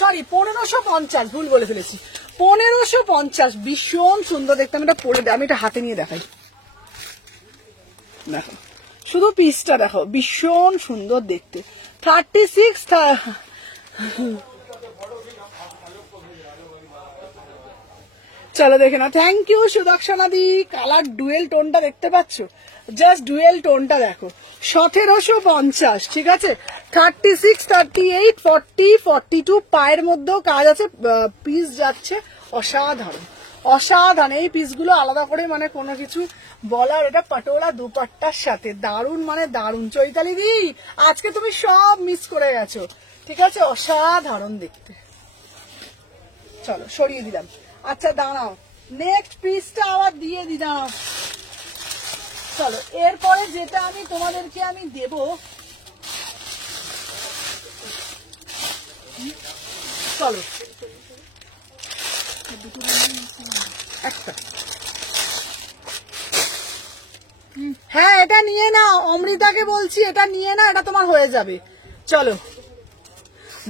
সরি 1550, ভুল বলে ফেলেছি 1550। ভীষণ সুন্দর দেখতে। আমি এটা পরে আমি এটা হাতে নিয়ে দেখাই, দেখো শুধু পিসটা দেখো, ভীষণ সুন্দর দেখতে। 36, চলো দেখে না। Thank you Sudarshana di. Colour dual টোনটা দেখতে পাচ্ছ, জাস্ট ডুয়েল টোনটা দেখো। 1750, ঠিক আছে। 36, 38, 40, 42 পায়ের মধ্যেও কাজ আছে, পিস যাচ্ছে অসাধারণ অসাধারণ। এই পিসগুলো আলাদা করে মানে কোনো কিছু বলার, এটা পাটোলা দুপাট্টার সাথে দারুণ মানে দারুণ। চৈতালি দি আজকে তুমি সব মিস করে গেছো, ঠিক আছে, অসাধারণ দেখতে। চলো সরিয়ে দিলাম। আচ্ছা দাঁড়াও, নেক্সট পিসটা আবার দিয়ে দিলাম। চলো এরপরে যেটা আমি তোমাদেরকে আমি দেব, চলো একটা, হ্যাঁ এটা নিয়ে নাও, অমৃতাকে বলছি এটা নিয়ে না, এটা তোমার হয়ে যাবে। চলো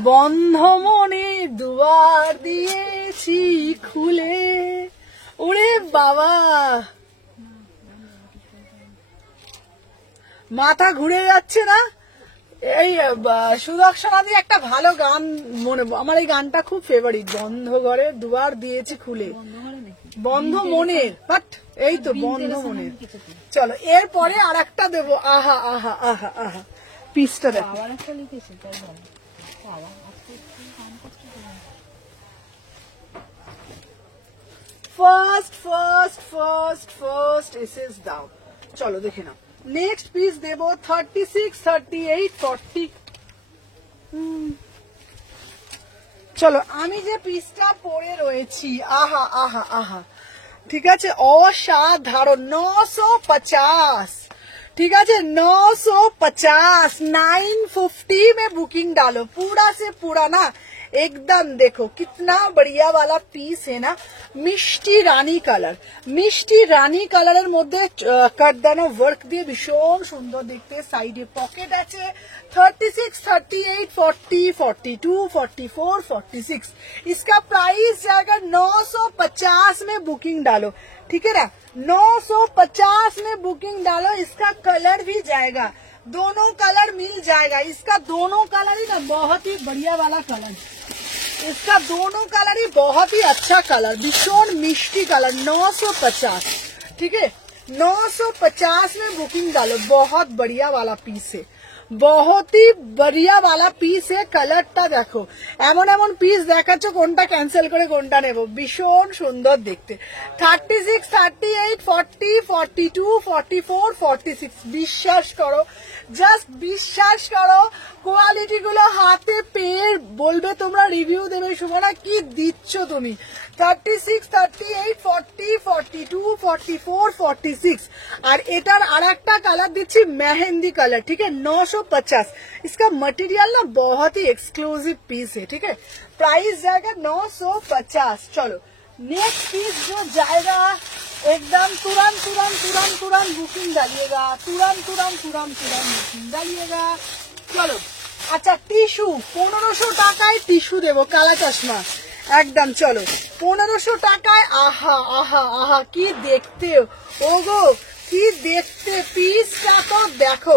বন্ধ মনে দুয়ার দিয়েছি খুলে, ওরে বাবা মাথা ঘুরে যাচ্ছে না। এই সুদর্শনা দিয়ে একটা ভালো গান মনে, আমার এই গানটা খুব ফেভারিট, বন্ধ ঘরে দুয়ার দিয়েছি খুলে, বন্ধ মনের, বাট এই তো বন্ধ মনের। চলো এরপরে আর একটা দেবো, আহা আহা আহা আহা, পিসটা দেখো। First first first first SS দাও। চলো দেখে নাও নেক্সট পিস দেব 36, 38, 40। চলো আমি যে পিসটা পরে রয়েছি, আহা আহা আহা, ঠিক আছে, অসাধারণ। 950, ठीक है 950, 950 में बुकिंग डालो पूरा से पूरा ना एकदम। देखो कितना बढ़िया वाला पीस है ना, मिष्टी रानी कलर, मिष्टी रानी कलर मध्य कटदानो वर्क दिए भीषण सुंदर देखते। साइडे पकेट আছে 36, 38, 40, 42, 44, 46। इसका प्राइस जाएगा 950 में बुकिंग डालो, ठीक है ना, 950 में बुकिंग डालो। इसका कलर भी जाएगा, दोनों कलर मिल जाएगा। इसका दोनों कलर ही ना बहुत ही बढ़िया वाला कलर, इसका दोनों कलर ही बहुत ही अच्छा कलर, भीषण मिष्टी कलर। 950, ठीक है, 950 में बुकिंग डालो। बहुत बढ़िया वाला पीस है, बहुत ही बढ़िया वाला পিস এ। কালারটা দেখো, এমন এমন পিস দেখাচ্ছ কোনটা ক্যান্সেল করে কোনটা নেব, ভীষণ সুন্দর দেখতে। 36, 38, 40, 42, 44, 46। বিশ্বাস করো, জাস্ট বিশ্বাস করো, কোয়ালিটি গুলো হাতে পেয়ে বলবে তোমরা, রিভিউ দেবে সুমনা কি দিচ্ছ তুমি। 36, 38, 40, 42, 44, 46। আর এটার আর একটা কালার দিচ্ছি মেহেंदी कलर, ठीक है, 950। इसका मटेरियल ना बहुत ही एक्सक्लूसिव पीस है, ठीक है। प्राइस जाएगा 950। चलो नेक्स्ट पीस जो जाएगा एकदम तुरंत तुरंत तुरंत तुरंत बुकिंग डालिएगा, तुरंत तुरंत तुरंत तुरंत बुकिंग डालिएगा। चलो अच्छा টিস্যু 1500 টাকায় টিস্যু দেবো, কালা চশমা একদম। চলো 1500 টাকায়, আহা আহা আহা কি দেখতে, ওগো কি দেখতে পিসটা তো দেখো,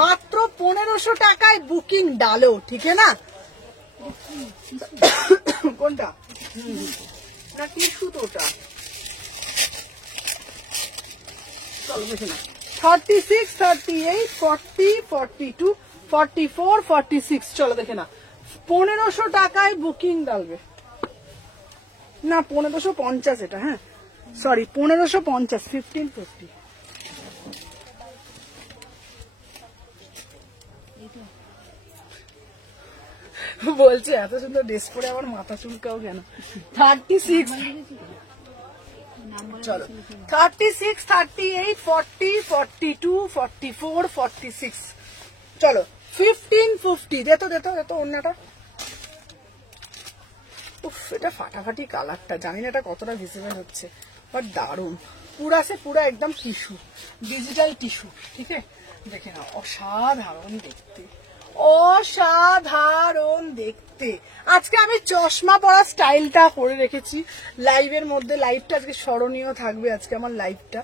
মাত্র 1500 টাকায় বুকিং ডালো, ঠিক না? কোনটা না টিস্যু তো ওটা, চলো দেখে না। 36, 38, 40, 42, 44, 46, চলো দেখে না। 1500 টাকায় বুকিং ডালবে না, 1550 এটা, হ্যাঁ সরি 1550, 1550। বলছে এত সুন্দর ড্রেস পরে আমার মাথা চুলকাও কেন। 36, চলো 36, 38, 40, 42, 44, 46, চলো 1550। দেতো দেতো দেতো অন্যটা। উফ, এটা ফাটাফাটি কালারটা, জানি না এটা কতটা ভিজিবল হচ্ছে, বাট দারুন। পুরা সে পুরা একদম টিস্যু, ডিজিটাল টিস্যু, ঠিক আছে? দেখে না, অসাধারণ দেখতে, অসাধারণ দেখতে। আজকে আমি চশমা পরা স্টাইলটা করে রেখেছি লাইভের মধ্যে, লাইভটা আজকে স্মরণীয় থাকবে আজকে আমার লাইভটা।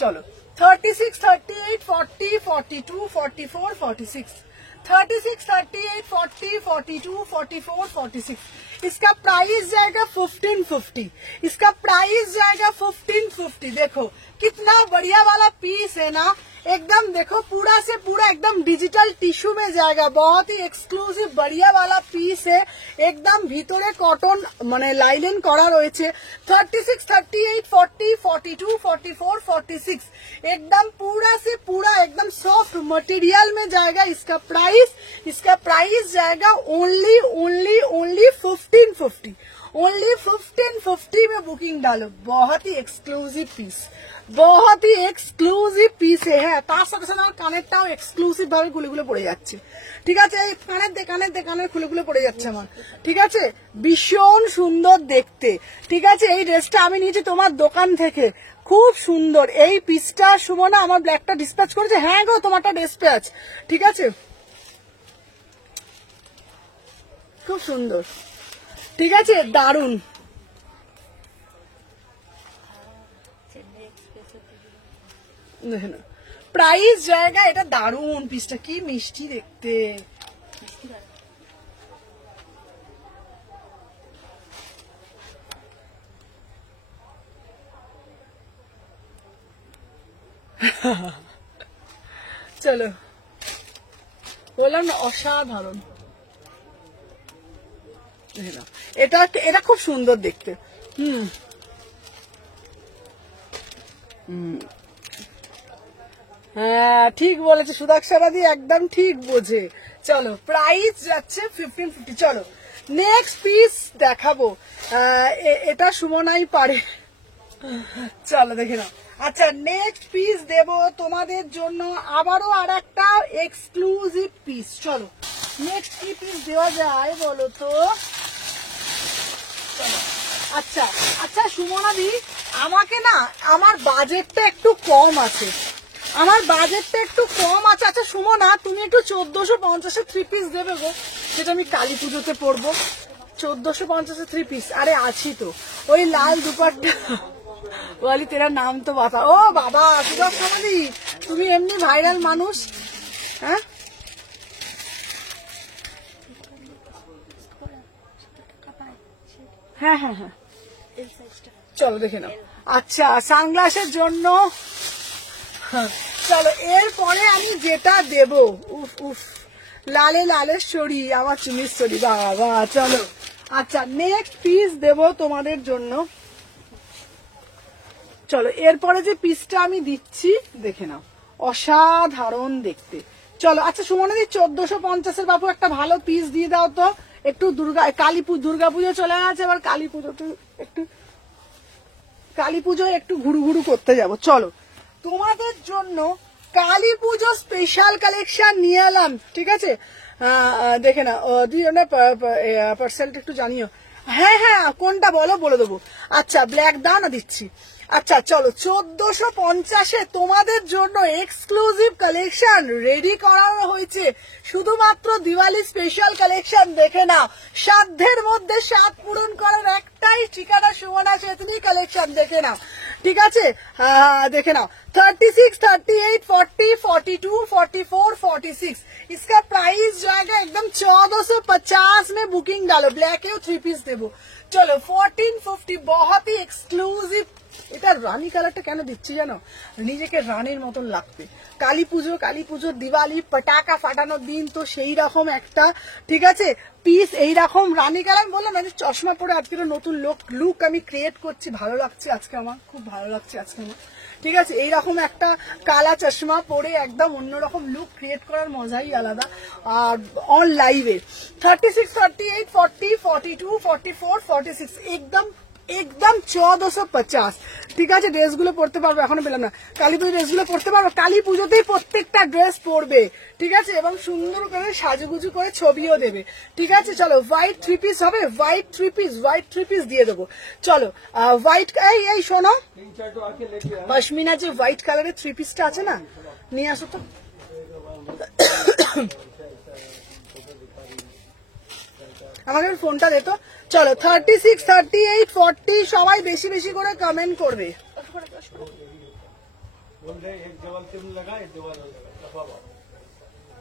চলো 36, 38, 40, 42, 44, 46, 36, 38, 40, 42, 44, 46। इसका प्राइस जाएगा 1550, इसका प्राइस जाएगा 1550। देखो कितना बढ़िया वाला पीस है ना, एकदम देखो पूरा से पूरा एकदम डिजिटल टिश्यू में जाएगा, बहुत ही एक्सक्लूसिव बढ़िया वाला पीस है, एकदम ভিতরে কটন মানে লাইলেন করা রয়েছে। 36, 38, 40, 42, 44, 46, एकदम पूरा से पूरा एकदम सॉफ्ट मटेरियल में जाएगा। इसका प्राइस जाएगा ओनली 1550, ओनली 1550 में बुकिंग डालो। बहुत ही एक्सक्लूसिव पीस, बहुत ही এক্সক্লুসিভ পিস হ্যাঁ, তার সাথে সাথে আমার কানেরটাও এক্সক্লুসিভ ভাবে খুলে পড়ে যাচ্ছে, ঠিক আছে? এই কানের খুলে পড়ে যাচ্ছে আমার, ঠিক আছে? ভীষণ সুন্দর দেখতে, ঠিক আছে? এই ড্রেসটা আমি নিয়েছি তোমার দোকান থেকে, খুব সুন্দর এই পিসটা। সুমনা আমার ব্ল্যাকটা ডিসপ্যাচ করেছে, হ্যাঁ গো তোমারটা ডিসপ্যাচ, ঠিক আছে? খুব সুন্দর, ঠিক আছে, দারুন। প্রাইস জায়গা, এটা দারুন পিসটা, কি মিষ্টি দেখতে। চলো বললাম না অসাধারণ, এটা এটা খুব সুন্দর দেখতে। হ্যাঁ ঠিক বলেছে সুদাক্ষারাদি, একদম ঠিক বোঝে। চলো প্রাইস যাচ্ছে 1550। চলো নেক্সট পিস দেখাবো, এটা সুমনাই পারে, চলো দেখে নাও। আচ্ছা নেক্সট পিস দেব তোমাদের জন্য আবারও আর একটা এক্সক্লুসিভ পিস। চলো নেক্সট কি পিস দেওয়া যায় বলো তো? চলো আচ্ছা আচ্ছা সুমনাদি, আমাকে না আমার বাজেটটা একটু কম আছে, আমার বাজেটটা একটু কম আছে। আচ্ছা সুমনা তুমি একটু 1450 থ্রি পিস দেবে গো, যেটা আমি কালী পুজোতে পরবো। 1450 থ্রি পিস, আরে আছি তো, ওই লাল দুপাট্টা বলি তেরা নাম তো বাবা। ও বাবা সুদর্শনাদি, তুমি এমনি ভাইরাল মানুষ, হ্যাঁ হ্যাঁ হ্যাঁ হ্যাঁ চলো দেখে নাও। আচ্ছা সানগ্লাসের জন্য, চলো এরপরে আমি যেটা দেব, উফ উফ লালে লালেশ্বরী, আমার চুমিশ্বরী, বাবা। চলো আচ্ছা নেক্সট পিস দেব তোমাদের জন্য। চলো এরপরে যে পিসটা আমি দিচ্ছি দেখে নাও, অসাধারণ দেখতে। চলো আচ্ছা সুমনাদি 1450 বাবু একটা ভালো পিস দিয়ে দাও তো, একটু দুর্গা পুজো চলে গেছে, এবার কালী পুজো একটু ঘুরু ঘুরু করতে যাব। চলো তোমাদের জন্য কালী পুজো স্পেশাল কালেকশন নিয়ে এলাম, ঠিক আছে? দেখে না পার্সেলটা একটু জানিও। হ্যাঁ হ্যাঁ কোনটা বলো বলে দেবো। আচ্ছা ব্ল্যাক দাও না, দিচ্ছি। আচ্ছা চলো 1450 তোমাদের জন্য এক্সক্লুসিভ কালেকশন রেডি করানো হয়েছে, শুধুমাত্র দিওয়ালি স্পেশাল কালেকশন। দেখে নাও, সাধ্যের মধ্যে স্বাদ পূরণ করার একটাই ঠিকানা সুমনা সেতনি কালেকশন, দেখে নাও, ঠিক আছে দেখে नाओ 36, 38, 40, 42, 44, 46 इसका प्राइस जाएगा एकदम 1450 में बुकिंग डालो ब्लैक है 3 पीस देबो चलो 1450 बहुत ही एक्सक्लूसिव এটা রানী কালারটা কেন দিচ্ছি জানো নিজেকে রানীর মতন লাগবে কালী পুজো দিওয়ালি পটাকা ফাটানোর দিন তো সেই রকম একটা ঠিক আছে পিস এই রকম রানী কালার বললাম না যে চশমা পরে আজকে নতুন লুক আমি ক্রিয়েট করছি ভালো লাগছে আজকে আমার খুব ভালো লাগছে আজকে আমার ঠিক আছে এইরকম একটা কালা চশমা পরে একদম অন্যরকম লুক ক্রিয়েট করার মজাই আলাদা আর অন লাইভে 36, 38, 40, 42, 44, 46 एकदम 1450 ঠিক আছে ড্রেসগুলো পরতে পারবে এখনো পেলাম না কালী পুজো ড্রেসগুলো পরতে পারবে কালী পুজোতেই প্রত্যেকটা ড্রেস পরবে ঠিক আছে এবং সুন্দর করে সাজুগুজু করে ছবিও দেবে ঠিক আছে চলো হোয়াইট 3 পিস হবে হোয়াইট 3 পিস দিয়ে দেবো চলো হোয়াইট এই শোনো পশমিনা যে হোয়াইট কালারের 3 পিসটা আছে না নিয়ে আসো তো আমাকে ফোনটা দে তো চলো 36, 38, 40 সবাই বেশি বেশি করে কমেন্ট করবে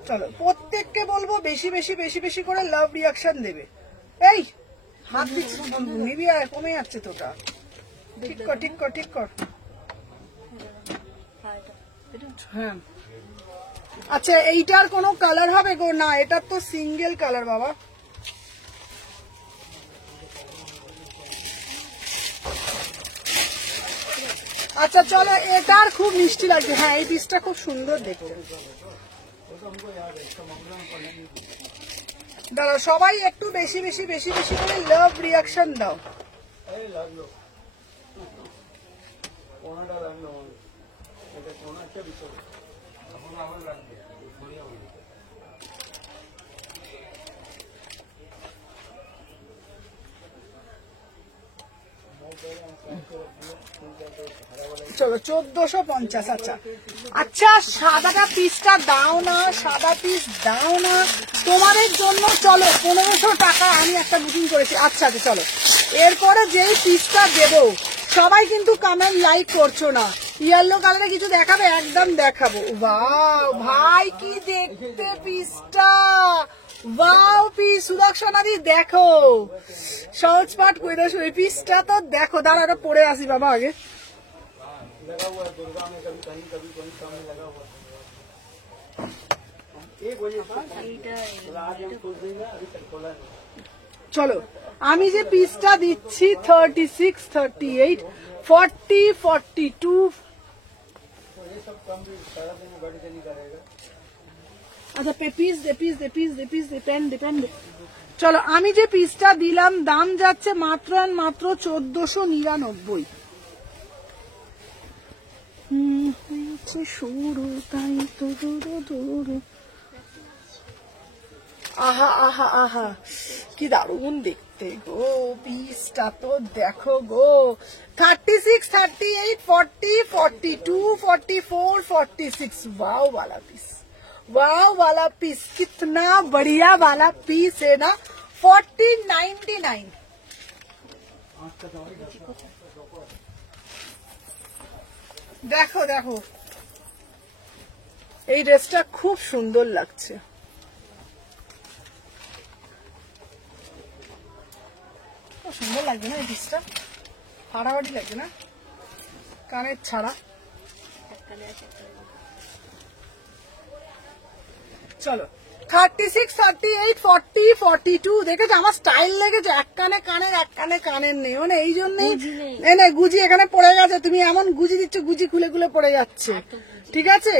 চলো প্রত্যেককে বলবো বেশি বেশি করে লাভ রিয়াকশন দেবে এই হাত দিচ্ছি নিবি আর কমে যাচ্ছে তোটা ঠিক কর হ্যাঁ আচ্ছা এইটার কোনো কালার হবে গো না এটার তো সিঙ্গেল কালার বাবা আচ্ছা চলো এটার খুব মিষ্টি লাগছে হ্যাঁ এই পিসটা খুব সুন্দর দেখতে দাঁড়াও সবাই একটু বেশি করে লাভ রিয়াকশন দাও চলো 1450 আচ্ছা সাদাটা পিসটা দাও না সাদা পিস দাও না তোমাদের জন্য চলো 1500 টাকা আমি একটা বুকিং করেছি আচ্ছা চলো এরপরে যেই পিসটা দেবো সবাই কিন্তু কমেন্ট লাইক করছো না ইয়েলো কালারে কিছু দেখাবে একদম দেখাবো ওয়াও ভাই কি দেখতে পিসটা ওয়াও পিস সুদর্শনাদি দেখো সহজ পাঠ করে দাও এই পিসটা তো দেখো দাঁড়া পরে আসি বাবা আগে लगा हुआ है दुर्गा में कभी सामने लगा हुआ एक बजे चलो আমি যে পিসটা দিচ্ছি 36, 38, 40, 42 আচ্ছা পিস ডিপেন্ড চলো আমি যে পিসটা দিলাম দাম যাচ্ছে মাত্র 1499 শুরু তাই তো আহা কি দারুণ দেখতে গো পিসটা তো দেখো গো 36, 38, 40, 42, 44, 46 वाओ वाला पीस कितना बढ़िया वाला पीस है ना 1499 দেখো এই ড্রেসটা খুব সুন্দর লাগছে সুন্দর লাগবে না এই ড্রেসটা ফাটাফাটি লাগবে না কানের ছাড়া চলো 36, 38, 40, 42 দেখেছো আমার স্টাইল লেগেছে এক কানে কানের নেই মানে এই জন্যই না গুজি এখানে পড়ে গেছে তুমি এমন গুজি দিচ্ছ গুজি খুলে পড়ে যাচ্ছে ঠিক আছে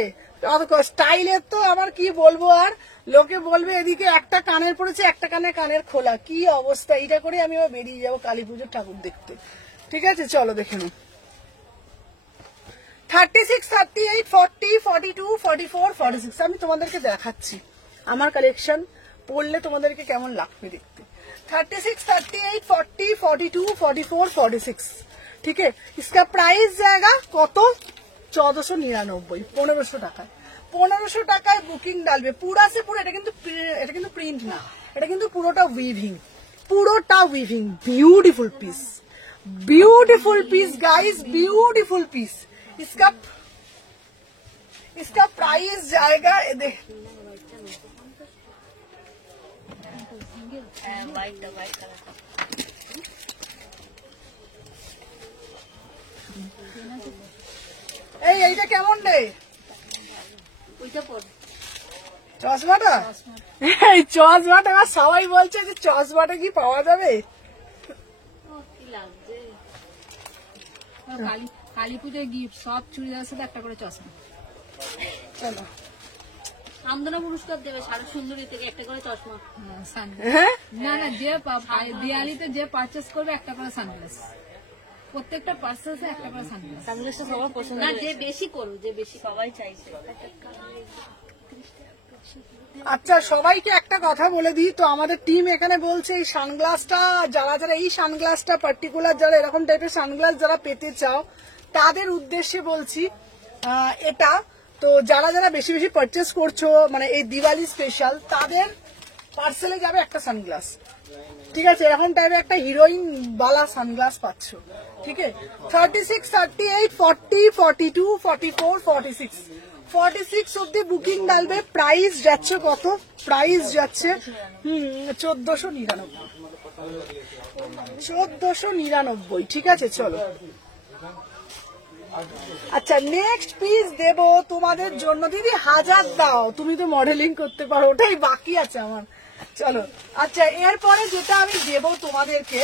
স্টাইলের তো আমার কি বলবো আর লোকে বলবে এদিকে একটা কানের পড়েছে একটা কানের খোলা কি অবস্থা এইটা করে আমি আবার বেরিয়ে যাবো কালী পুজোর ঠাকুর দেখতে ঠিক আছে চলো দেখে নাও 36, 38, 40, 42, 44, 46 আমি তোমাদেরকে দেখাচ্ছি আমার কালেকশন পড়লে তোমাদেরকে কেমন লাগবে দেখতে 36, 38, 40, 42, 44, 46 ठीक है इसका प्राइस जाएगा কত 1499 1500 টাকায় বুকিং ডালবে পুরা সে পুরো এটা কিন্তু প্রিন্ট না এটা কিন্তু পুরোটা weaving beautiful piece beautiful piece guys, beautiful piece. इसका प्राइस जाएगा এইটা কেমন রে? চশমাটা, এই চশমাটা সবাই বলছে যে চশমাটা কি পাওয়া যাবে? কালী পুজোয় গিফট, সব চুড়িদারের সাথে একটা করে চশমা। চলো আমদনা পুরস্কার দেবে শারদ সুন্দরী থেকে একটা করে চশমা। হ্যাঁ না না, যে দিওয়ালিতে যে পারচেস করবে একটা করে সানগ্লাস, প্রত্যেকটা পার্সেসে একটা করে সানগ্লাস। সানগ্লাসটা সবার পছন্দ না, যে বেশি করুক, যে বেশি সবাই চাইছে। আচ্ছা সবাইকে একটা কথা বলে দিই তো, আমাদের টিম এখানে বলছে এই সানগ্লাসটা যারা যারা এই সানগ্লাসটা পার্টিকুলার যারা এরকম টাইপের সানগ্লাস যারা পেতে চাও তাদের উদ্দেশ্যে বলছি এটা। তো যারা যারা বেশি বেশি পারচেস করছো মানে এই দিওয়ালি স্পেশাল, তাদের পার্সেলে যাবে একটা সানগ্লাস, ঠিক আছে? এরকম টাইপের একটা হিরোইন বালা সানগ্লাস পাচ্ছ, ঠিক আছে? 36, 38, 40, 42, 44, 46 46 অব্দি বুকিং ডালবে। প্রাইস যাচ্ছে কত? প্রাইস যাচ্ছে 1499, 1499, ঠিক আছে? চলো আচ্ছা নেক্সট পিস দেব তোমাদের জন্য। দিদি 1000 দাও, তুমি তো মডেলিং করতে পারো, ওটাই বাকি আছে আমার। চলো আচ্ছা এরপরে যেটা আমি দেব তোমাদেরকে,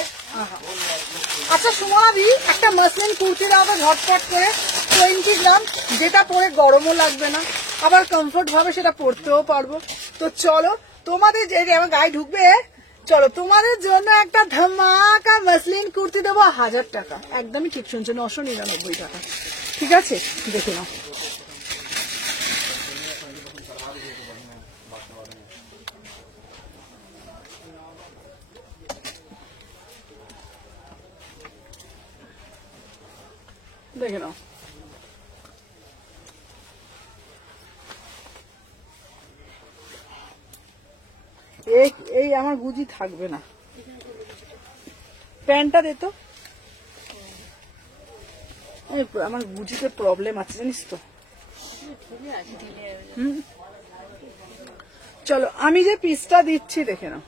আচ্ছা সুমনাদি একটা মাসলিন কুর্তি দাও ঝটপট করে 20 গ্রাম, যেটা পরে গরমও লাগবে না, আবার কমফোর্ট ভাবে সেটা পরতেও পারবো। তো চলো তোমাদের যে আমার গায়ে ঢুকবে, চলো তোমাদের জন্য একটা ধামাকা মাসলিন কুর্তি দেবো 1000 টাকা। একদমই ঠিক শুনছো, 999 টাকা, ঠিক আছে? দেখে নাও। দেখে নাও, এই আমার গুজি থাকবে না। প্যান্টটা দে তো, আমার গুজিতে প্রবলেম আছে জানিস তো। চলো আমি যে পিসটা দিচ্ছি দেখে নাও।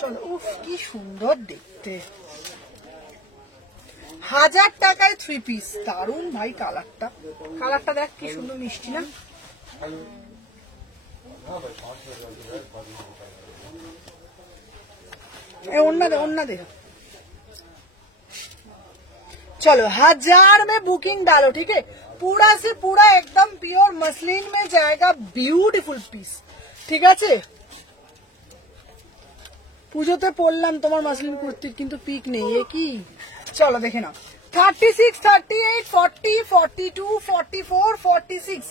চলো, উফ কি সুন্দর দেখতে, 1000 টাকায় 3 পিস, দারুন ভাই। কালারটা দেখ কি সুন্দর মিষ্টি না? ओन्ना दे। चलो 1000 में बुकिंग डालो, ठीक है? पूरा से पूरा एकदम प्योर मसलिन में जाएगा, ब्यूटीफुल पीस, ठीक আছে? পুজোতে পরলাম তোমার মাসলিন কুর্তির, কিন্তু পিক নেই, এ কি? চলো দেখে নাও। 36, 38, 40, 42, 44, 46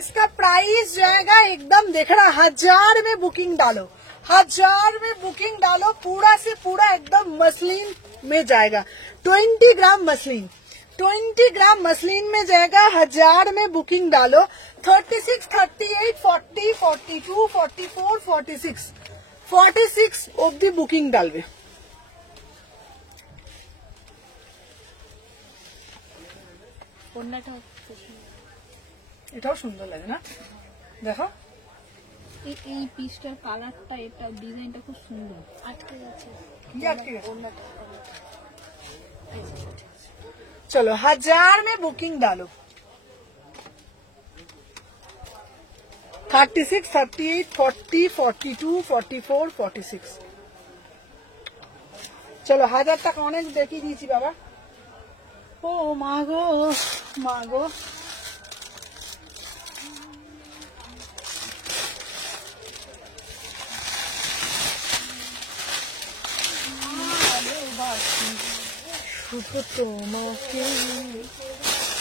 इसका प्राइस जाएगा एकदम, देख रहा 1000 में बुकिंग डालो, 1000 में बुकिंग डालो, पूरा से पूरा एकदम मसलिन में जाएगा। 20 ग्राम मसलिन, 20 ग्राम मसलिन में जाएगा, 1000 में बुकिंग डालो। 36, 38, 40, 42, 44, 46 অব্দি বুকিং ডালবে। এটাও সুন্দর লাগে না? দেখো এই পিসটার কালারটা, এটা ডিজাইনটা খুব সুন্দর। আটকে যাচ্ছে। चलो 1000 में बुकिंग डालो। 36, 38, 40, 42, 44, 46 चलो 1000 টাকা অনেক দেখিয়ে দিয়েছি বাবা। ও মাগো মাগো,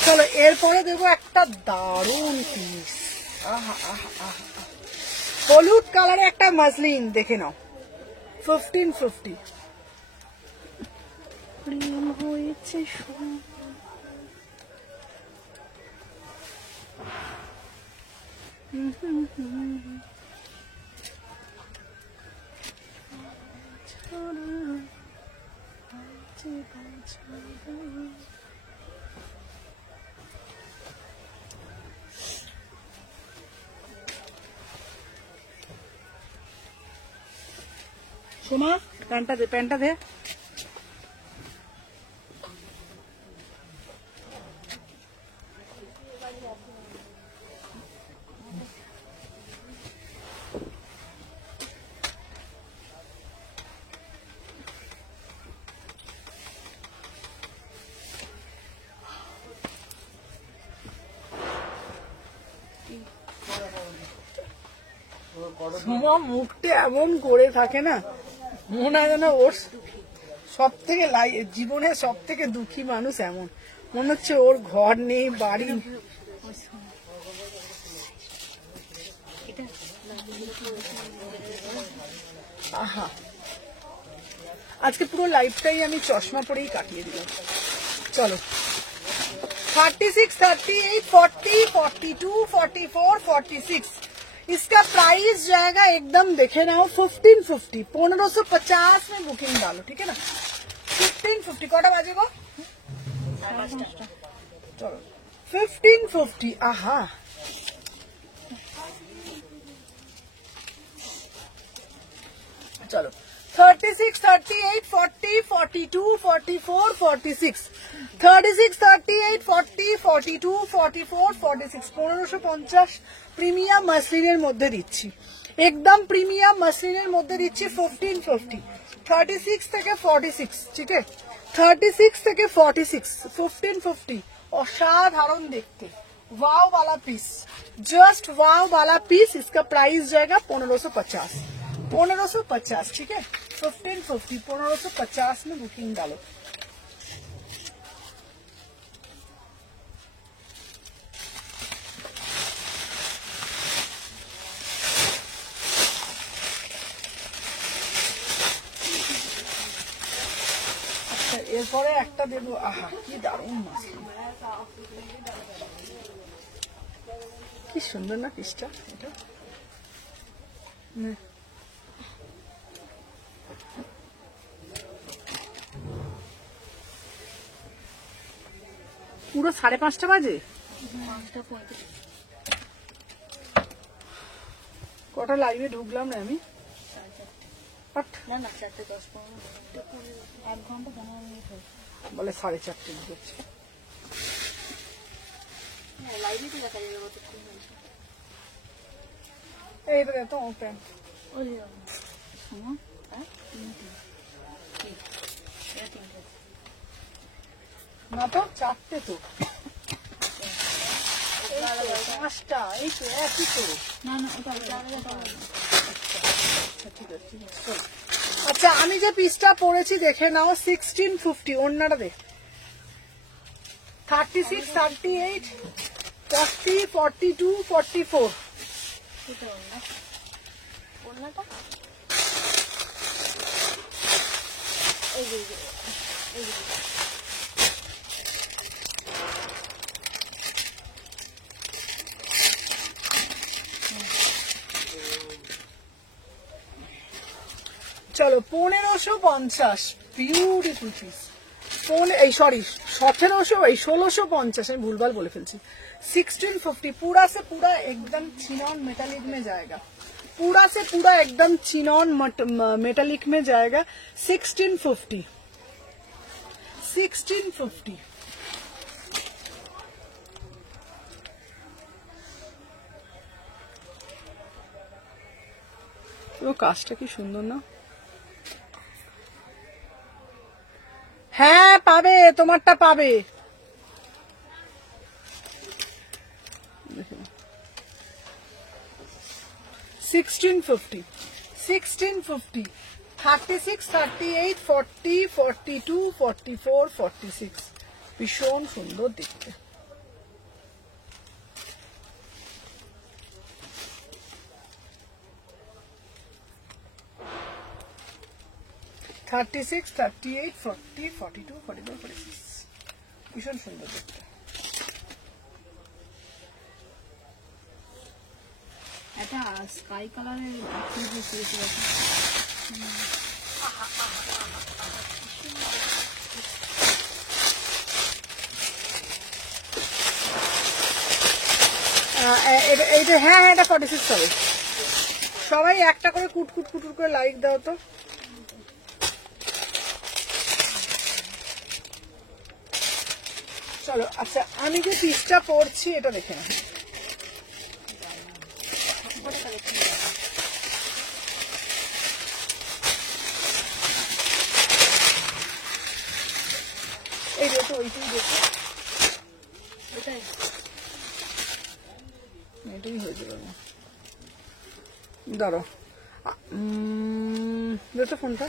চলো এরপরে দেবো একটা দারুন পিস, হলুদ কালারে একটা মাসলিন, দেখে নাও। 1550 প্রেম হয়েছে। সোমা প্যান্টটা দে, প্যান্টটা দে। সোমা মুখটা এমন করে থাকে না, মনে হয় যেন ওর সব থেকে জীবনের সব থেকে দুঃখী মানুষ এমন মনে হচ্ছে, ওর ঘর নেই, বাড়ি। আহা, আজকে পুরো লাইফটাই আমি চশমা পরেই কাটিয়ে দিলাম। চলো 36, 38, 40, 42, 44, 46 इसका प्राइस जाएगा एकदम देखे ना हो 1550, 1550 में बुकिंग डालो, ठीक है ना। 1550 कटा बाजे को चलो 1550। आहा, चलो 36, 38, 40, 42, 44, 46, 36, 38, 40, 42, 44, 46 1550 প্রিমিয়াম মাসলিনের মধ্যে দিচ্ছি, একদম প্রিমিয়াম মাসলিনের মধ্যে দিচ্ছি 1550। 36 থেকে 46, ঠিক আছে, 36 থেকে 46 1550। অসাধারণ দেখতে, वाव वाला पीस, जस्ट वाव वाला पीस। इसका प्राइस जाएगा 1550, 1550, ठीक है। 1550, 1550 में बुकिंग डालो। अच्छा, এরপরে একটা দেবো। আহা, কি দারুণ মাসলিন, কি সুন্দর না পিসটা, এটা পুরো 5:30 বাজে। কটা লাইভে ঢুকলাম না আমি, না না 4:10-15 1 ঘন্টা 15 মিনিট বলে 4:30 ঢুকছে। লাইভে তো দেখা যাবে কতক্ষণ হয়েছে। এইটা তো ওপেন ওই শোনো, হ্যাঁ 3টা ঠিক এটা 3টা না তো 4টে তো 5টা, এই তো একই তো। না না ওটা ঠিক আছে, ঠিক আছে, চলো। আচ্ছা, আমি যে পিসটা পরেছি দেখে নাও 1650, অন্যটা দেখ 36, 38, 40, 42, 44 এটা ওন্নাটা এই যে এই যে চলো 1550, বিউটিফুল পিস। এই সরি 1700, এই 1650, আমি ভুলভাল বলে ফেলছি। 1650 पूरा से पूरा एकदम चिनॉन मेटालिक में जाएगा, पूरा से पूरा एकदम चिनॉन मेटालिक में जाएगा। 1650, 1650। তো কাজটা কি সুন্দর না? হ্যাঁ পাবে, তোমারটা পাবে। 1650, 1650, 36, 38, 40, 42, 44, 46 ভীষণ সুন্দর দেখতে। থার্টি সিক্স, 38, 40, 42, 44, 46 ভীষণ সুন্দর দেখতে। এটা স্কাই কালারের এইটা, হ্যাঁ হ্যাঁ, এটা 46 হবে। সবাই একটা করে কুটকুট কুটুর করে লাইক দাও তো। চলো আচ্ছা আমি যে পিসটা পরছি এটা দেখে নাও। এই দেখো ওইটাই দেখো, এটাই এটাই হয়ে যাবে না। দাঁড়াও দেখো ফোনটা।